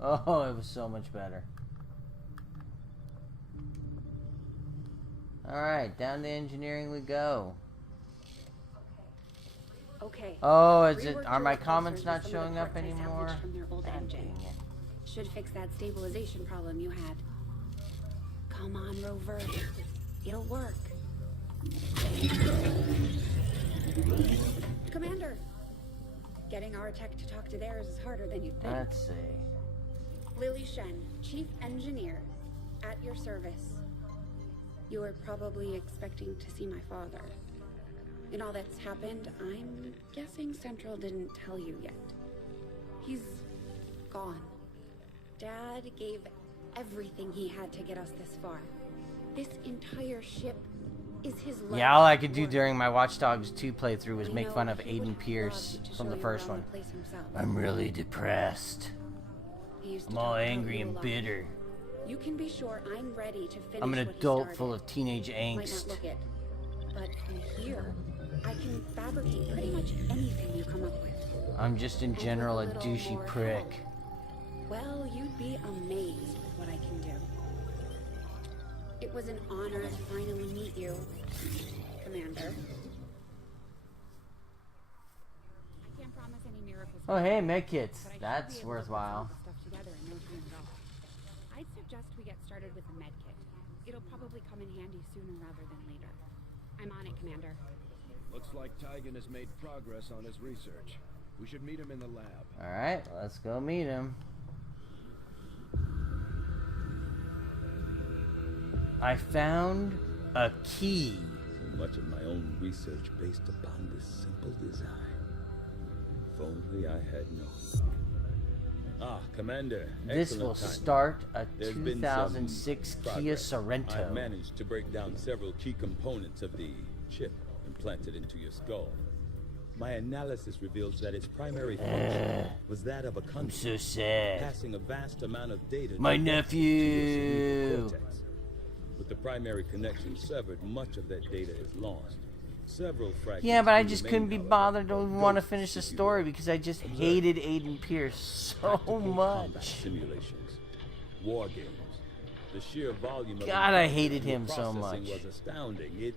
Oh, it was so much better. Alright, down to engineering we go. Okay. Oh, is it? Reworked Are my your comments repulsors not with some of showing the up parts I anymore? salvaged from their old God engine. dang it. Should fix that stabilization problem you had. Come on, Rover. It'll work. Commander! Getting our tech to talk to theirs is harder than you'd think. Let's see. Lily Shen, Chief Engineer, at your service. You were probably expecting to see my father. In all that's happened, I'm guessing Central didn't tell you yet. He's gone. Dad gave everything he had to get us this far. This entire ship is his life. Yeah, all I could do during my Watch Dogs 2 playthrough was I make know fun of he would Aiden have Pierce loved to from show the you first around one. the place himself. I'm really depressed. He used to I'm all talk about angry you a and lot. bitter. You can be sure I'm ready to finish I'm an what he adult started. full of teenage Might not angst. look it, but from here, I can fabricate pretty much anything you come up with. I'm just in And general a with little douchey more prick. help, well, you'd be amazed with what I can do. It was an honor to finally meet you, Commander. I can't promise any miracles. Oh, hey, medkits. but I should That's be able to put worthwhile. some of the stuff together in no time at all. I'd suggest we get started with the med kit. It'll probably come in handy sooner rather than later. I'm on it, Commander. Looks like Tygan has made progress on his research. We should meet him in the lab. Alright, let's go meet him. I found a key. So much of my own research based upon this simple design. only I had known. Ah, Commander. This will excellent timing. start a There's been 2006 some Kia progress. Sorento. I've managed to break down several key components of the chip implanted into your skull. My analysis reveals that its primary function was that of a conduit, so sad. passing a vast amount of data My directly to your nephew. cerebral cortex. With the primary connection severed, much of that data is lost. Several fragments Yeah, but I do just remain, couldn't be however, bothered to want to ghosts, finish the if you story will. because I just Observe. hated Aiden Pierce so Tactical combat much. simulations, war games. The sheer volume of God, I intelligence hated you were him so processing much. was astounding.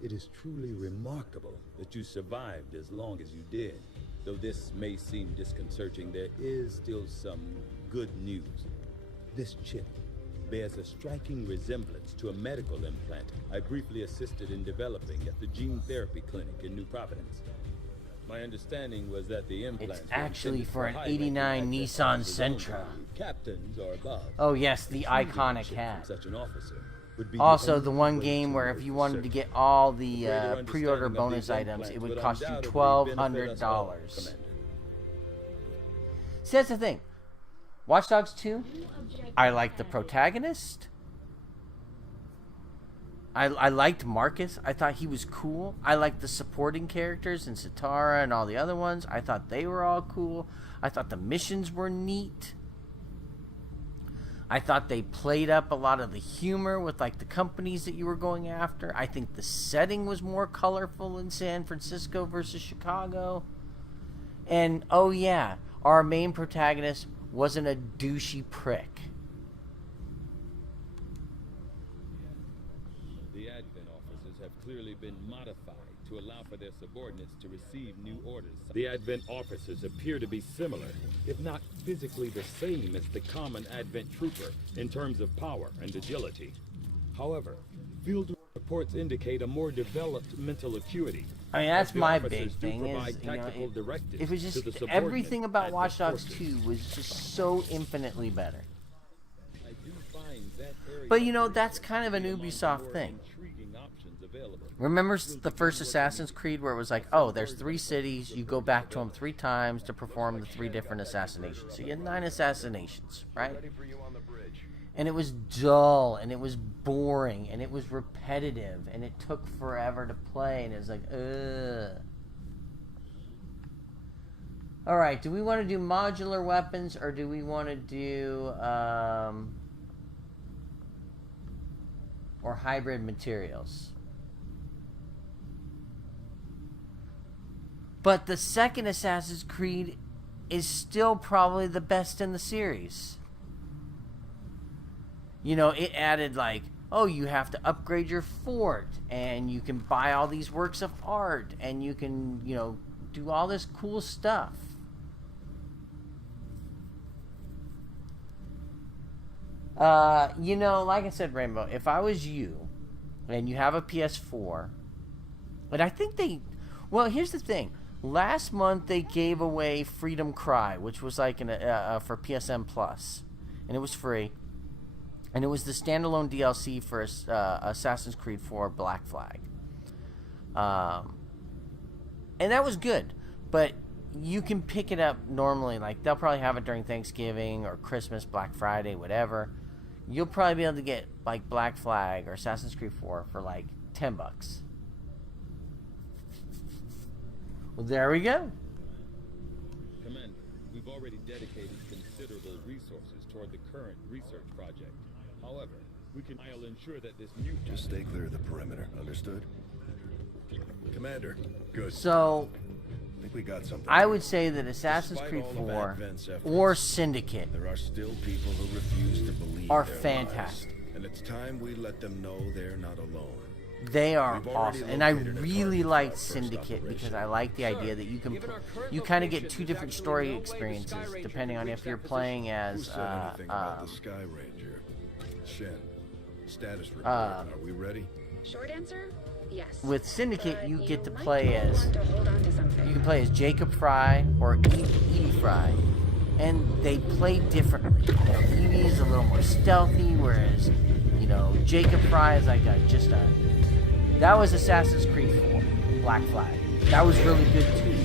It is truly remarkable that you survived as long as you did. Though this may seem disconcerting, there is still some good news. This chip bears a striking resemblance to a medical implant I briefly assisted in developing at the gene therapy clinic in New Providence. My understanding was that the implants It's were actually intended for an high-ranking 89 active Nissan officers only, Sentra. captains or above. Oh yes, the Retrieving a iconic chip hat. from such an officer would be Also, only the one way game to where know if you for wanted to certain. get all The the greater pre-order understanding of bonus these items, it implants would would cost you undoubtedly benefit us all, $1,200. Commander. See, that's the thing. Watch Dogs 2, I like the protagonist. I liked Marcus. I thought he was cool. I liked the supporting characters and Sitara and all the other ones. I thought they were all cool. I thought the missions were neat. I thought they played up a lot of the humor with like the companies that you were going after. I think the setting was more colorful in San Francisco versus Chicago. And oh yeah, our main protagonist wasn't a douchey prick. The advent officers have clearly been modified to allow for their subordinates to receive new orders. The advent officers appear to be similar, if not physically the same as the common advent trooper in terms of power and agility. However, field reports indicate a more developed mental acuity. I mean, that's as the my officers big do thing is, provide you know, tactical directives it was to just the subordinate everything about advent Watch Dogs forces. 2 was just so infinitely better. I do find that area But you know, that's kind of an among the Ubisoft more thing. intriguing options available. Remember the first Assassin's Creed where it was like, oh, there's 3 cities, you go back to them 3 times to perform the 3 different assassinations. So you had 9 assassinations, right? Ready for you on the bridge. And it was dull, and it was boring, and it was repetitive, and it took forever to play, and it was like, ugh. Alright, do we want to do modular weapons, or do we want to do, or hybrid materials? But the second Assassin's Creed is still probably the best in the series. You know, it added like, oh, you have to upgrade your fort, and you can buy all these works of art, and you can, you know, do all this cool stuff. You know, like I said, Rainbow, if I was you, and you have a PS4, and I think they, well, here's the thing. Last month they gave away Freedom Cry, which was like for PSN Plus, and it was free. And it was the standalone DLC for Assassin's Creed 4 Black Flag. And that was good. But you can pick it up normally. Like, they'll probably have it during Thanksgiving or Christmas, Black Friday, whatever. You'll probably be able to get, like, Black Flag or Assassin's Creed 4 for, like, $10. Well, there we go. Commander, we've already dedicated considerable resources toward the current research project. However, I'll ensure that this new... Just stay clear of the perimeter, understood? Commander, good. So, I think we got something. I would say that Assassin's Despite Creed all of 4 Advent's efforts, or Syndicate there are still people who refuse to believe are their fantastic. lies, and it's time we let them know they're not alone. They are We've already awesome, and I located a really target for liked our first Syndicate because operation. I like the idea that you can you kind of get 2 different story experiences depending on if you're playing Who as said anything about the Sky Ranger? Shen. Status report. Are we ready? Short answer, yes. with Syndicate But you get to might play as want to hold on to something. you can play as Jacob Fry or Evie Fry, and they play differently. You know, Evie is a little more stealthy, whereas you know Jacob Fry is like that was Assassin's Creed 4 Black Flag. That was really good too.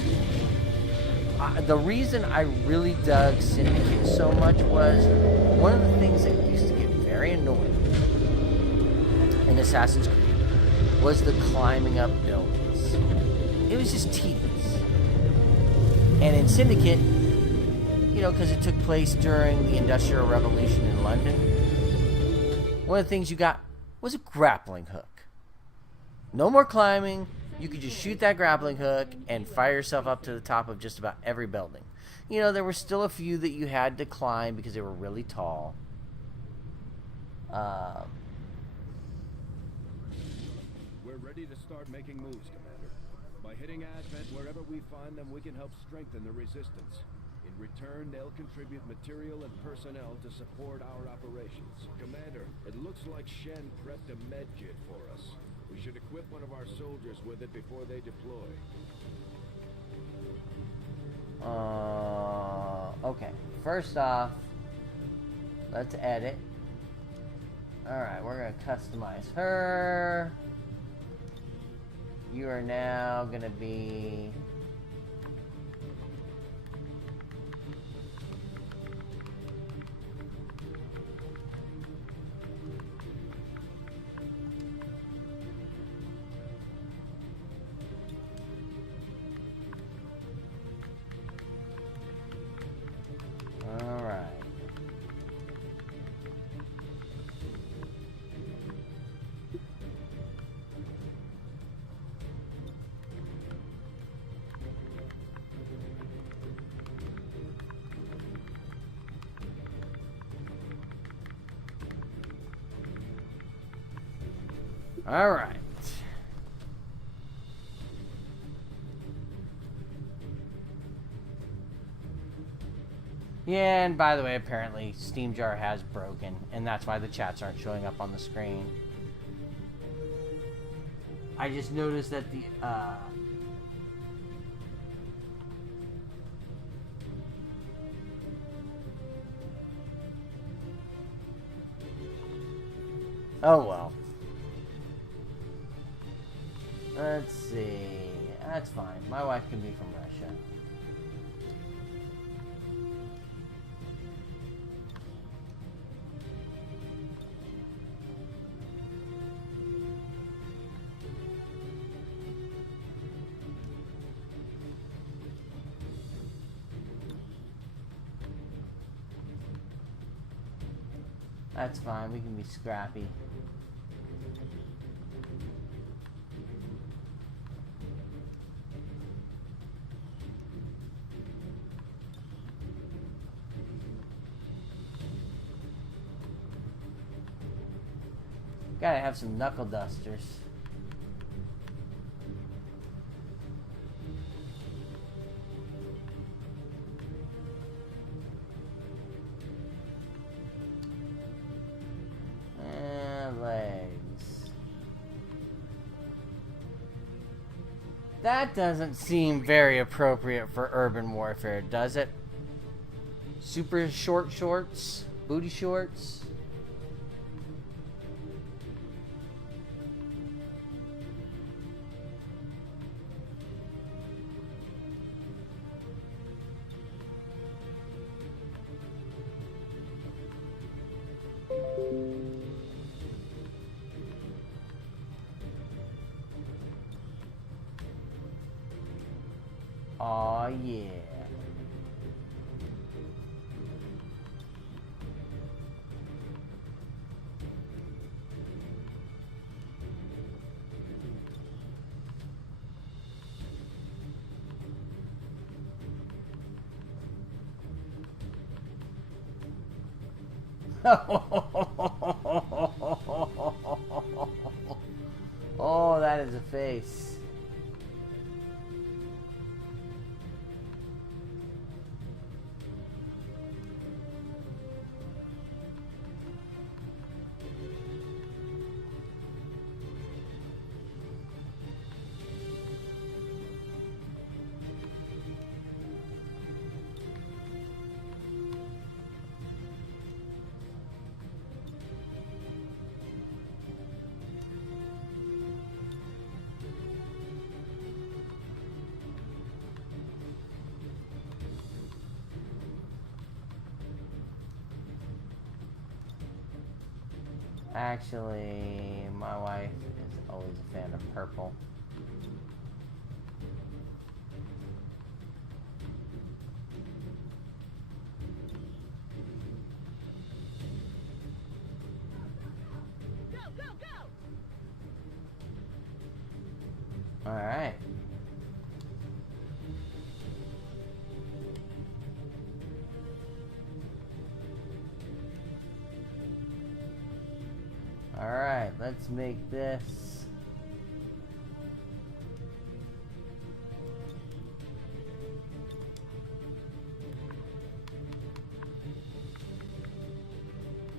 the reason I really dug Syndicate so much was one of the things that used to get very annoying in Assassin's Creed was the climbing up buildings. It was just tedious. And in Syndicate, you know, because it took place during the Industrial Revolution in London, one of the things you got was a grappling hook. No more climbing. You could just shoot that grappling hook and fire yourself up to the top of just about every building. You know, there were still a few that you had to climb because they were really tall. We're ready to start making moves, Commander. By hitting Advent wherever we find them, we can help strengthen the resistance. In return, they'll contribute material and personnel to support our operations. Commander, it looks like Shen prepped a med kit for us. We should equip one of our soldiers with it before they deploy. Okay. First off, let's edit. Alright, we're going to customize her. You are now going to be... All right. Yeah, and by the way, apparently SteamJar has broken, and that's why the chats aren't showing up on the screen. I just noticed that the oh well. Let's see. That's fine. My wife can be from Russia. That's fine. We can be scrappy. Gotta have some knuckle dusters. And legs. That doesn't seem very appropriate for urban warfare, does it? Super short shorts? Booty shorts? Aw, yeah. Oh, that is a face. Actually, my wife is always a fan of purple. Go, go, go! Alright. Alright, let's make this.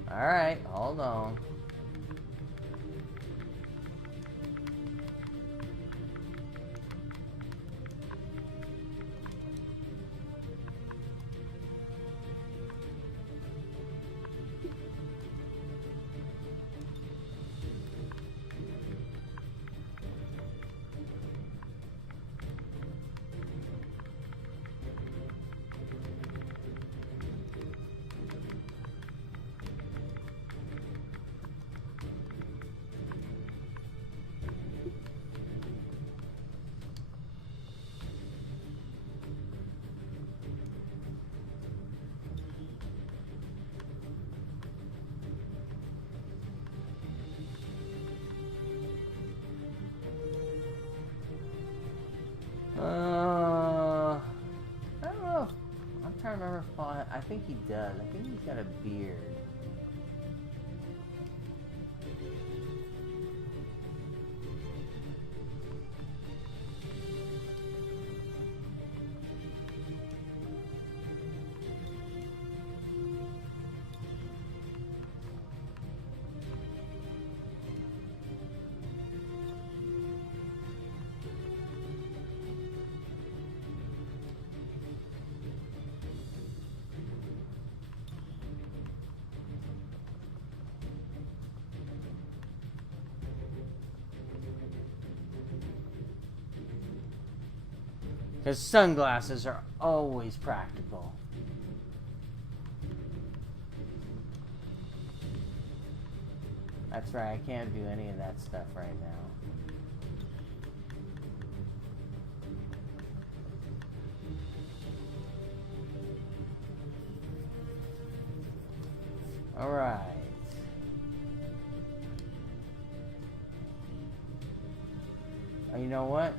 Alright, hold on. I don't know. I'm trying to remember if I think he does. I think he's got a beard. Because sunglasses are always practical. That's right, I can't do any of that stuff right now. Alright. Oh, you know what?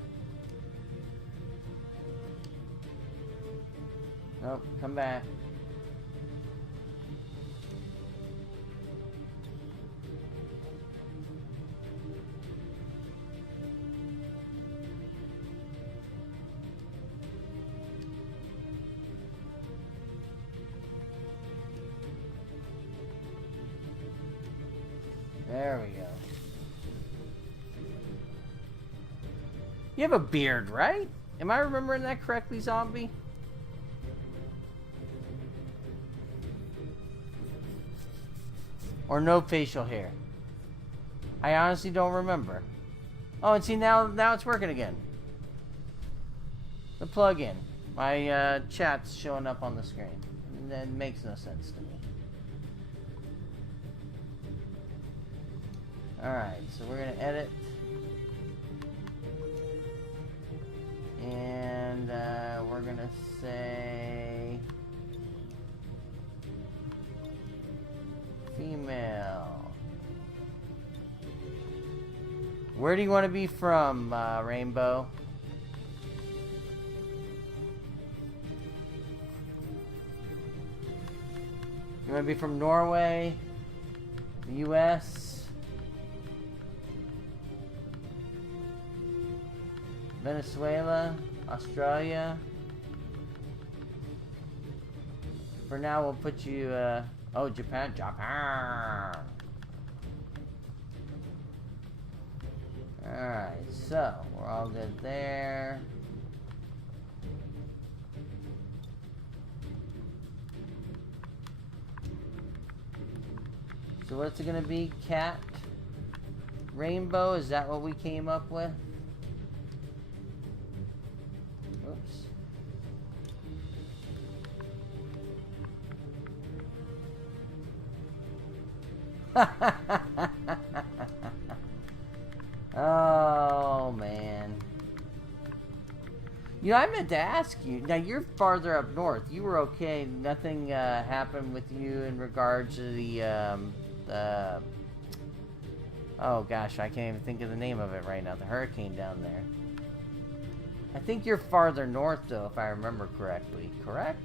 Nope, come back. There we go. You have a beard, right? Am I remembering that correctly, zombie? Or no facial hair? I honestly don't remember. Oh, and see, now it's working again. The plug-in. My chat's showing up on the screen. And that makes no sense to me. Alright, so we're going to edit. And we're going to say... female. Where do you want to be from, Rainbow? You want to be from Norway? The US? Venezuela? Australia? For now, we'll put you, oh, Japan. Alright, so we're all good there. So what's it gonna be? Cat? Rainbow? Is that what we came up with? Oops. Oh, man. You know, I meant to ask you. Now, you're farther up north. You were okay. Nothing happened with you in regards to the oh, gosh. I can't even think of the name of it right now. The hurricane down there. I think you're farther north, though, if I remember correctly. Correct?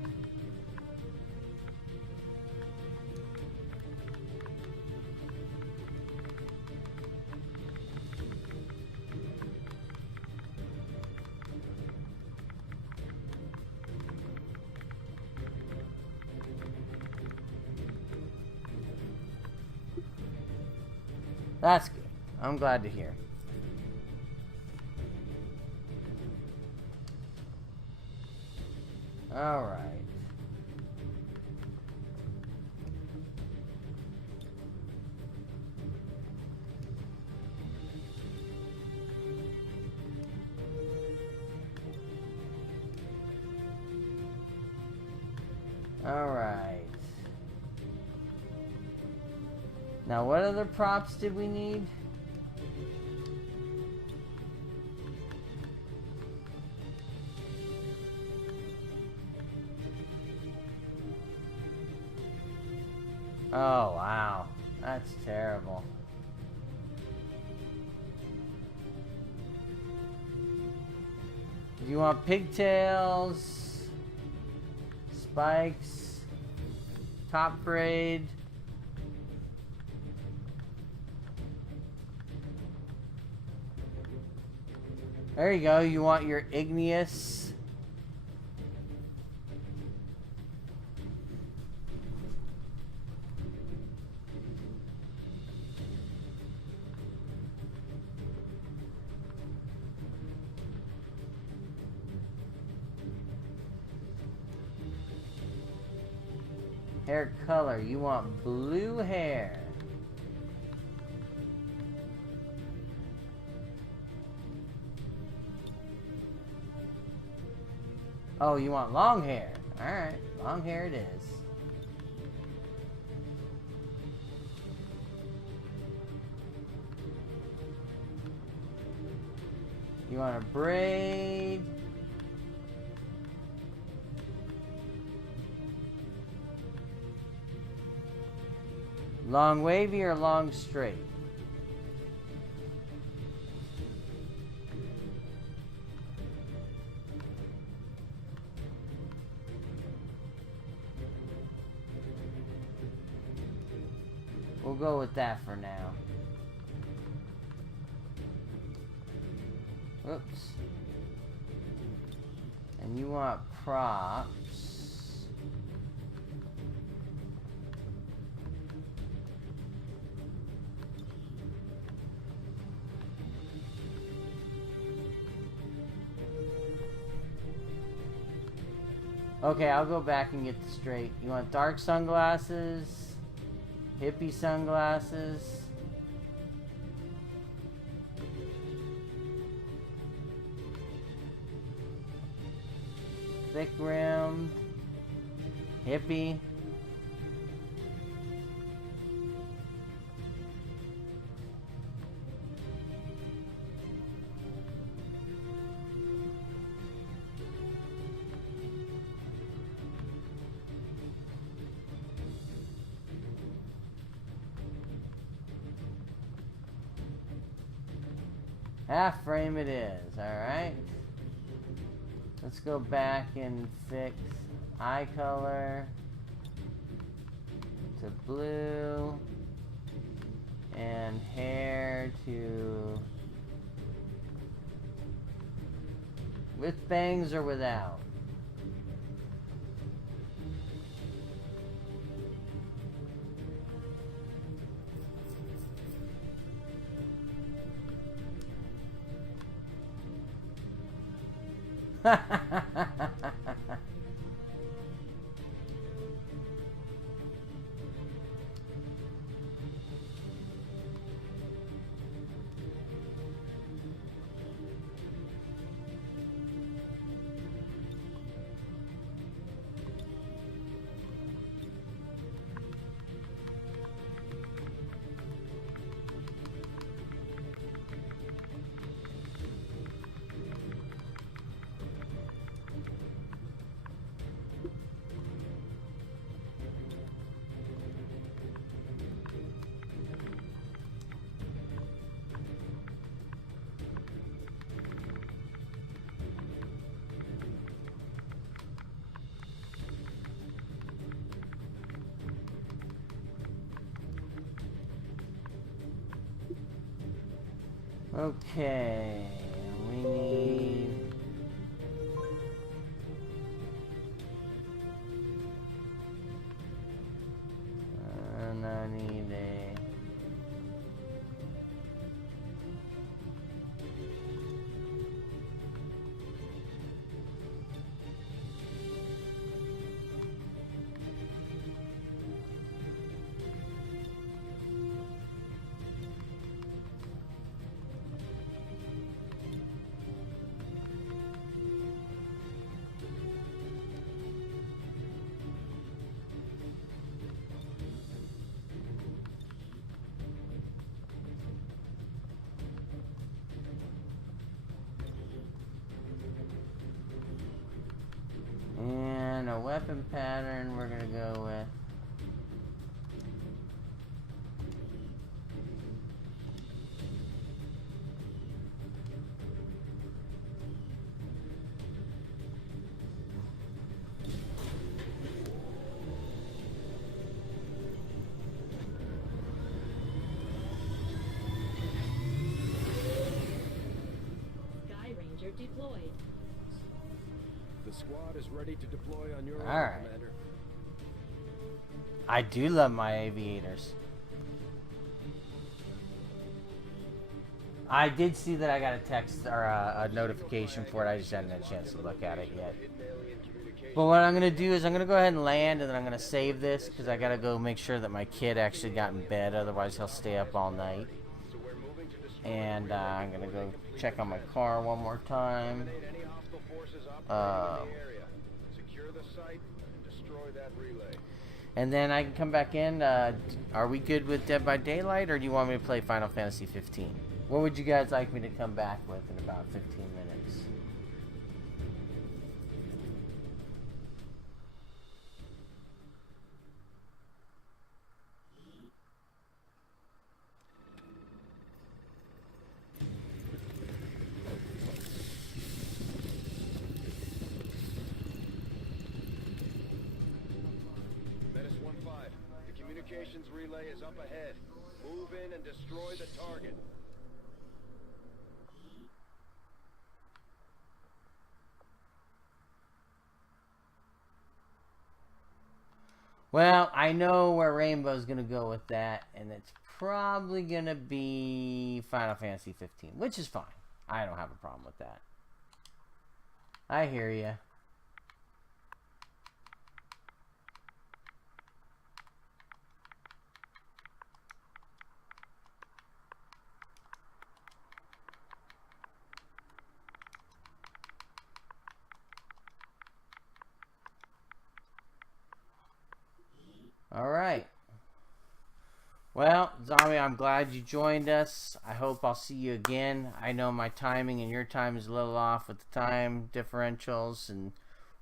That's good. I'm glad to hear. All right. All right. Now, what other props did we need? Oh, wow. That's terrible. Do you want pigtails? Spikes? Top braid? There you go. You want your igneous? Hair color. You want blue hair. Oh, you want long hair. Alright, long hair it is. You want a braid. Long wavy or long straight? We'll go with that for now. Whoops. And you want props. Okay, I'll go back and get this straight. You want dark sunglasses? Hippie sunglasses? Thick rim? Hippie? Half frame it is, alright. Let's go back and fix eye color to blue and hair to with bangs or without. Okay, we need... and I need a... and a weapon pattern we're gonna go with. Sky Ranger deployed. The squad is ready to deploy on your All order, right. Commander. I do love my aviators. I did see that I got a text or a notification for it. I just hadn't had a chance to look at it yet. But what I'm going to do is I'm going to go ahead and land, and then I'm going to save this because I got to go make sure that my kid actually got in bed. Otherwise, he'll stay up all night. And I'm going to go check on my car one more time. Secure the site and destroy that relay. And then I can come back in. Are we good with Dead by Daylight, or do you want me to play Final Fantasy 15? What would you guys like me to come back with in about 15 minutes? Menace 1-5. The communications relay is up ahead. Move in and destroy the target. Well, I know where Rainbow's going to go with that, and it's probably going to be Final Fantasy 15, which is fine. I don't have a problem with that. I hear you. All right. Well, Zombie, I'm glad you joined us. I hope I'll see you again. I know my timing and your time is a little off with the time differentials, and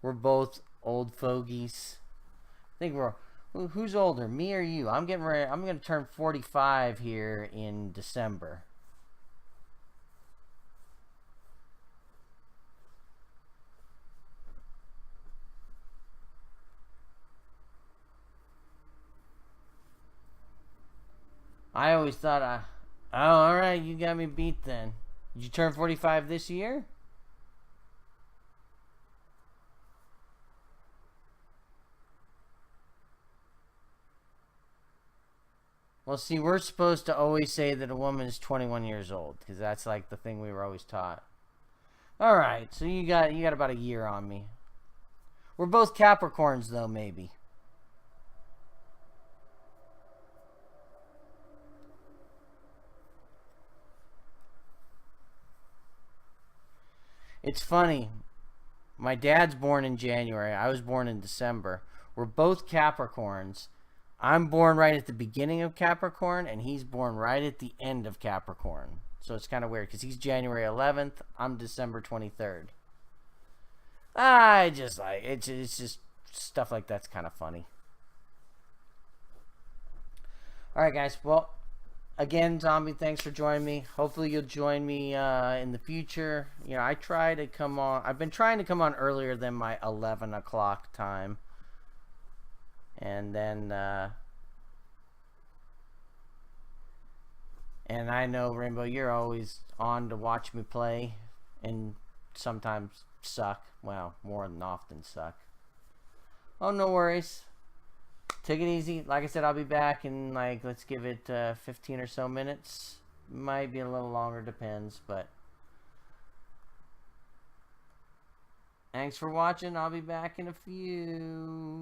we're both old fogies. I think we're... Who's older, me or you? I'm getting ready. I'm going to turn 45 here in December. I always thought oh, alright, you got me beat then. Did you turn 45 this year? Well, see, we're supposed to always say that a woman is 21 years old, because that's like the thing we were always taught. Alright, so you got about a year on me. We're both Capricorns, though, maybe. It's funny. My dad's born in January. I was born in December. We're both Capricorns. I'm born right at the beginning of Capricorn, and he's born right at the end of Capricorn. So it's kind of weird, because he's January 11th. I'm December 23rd. I just like, it's just stuff like that's kind of funny. Alright, guys. Well, again, Zombie, thanks for joining me. Hopefully you'll join me in the future. You know, I try to come on. I've been trying to come on earlier than my 11 o'clock time. And then And I know, Rainbow, you're always on to watch me play, and sometimes suck. Well, more than often suck. Oh, no worries. Take it easy. Like I said, I'll be back in, like, let's give it 15 or so minutes. Might be a little longer, depends, but... Thanks for watching. I'll be back in a few.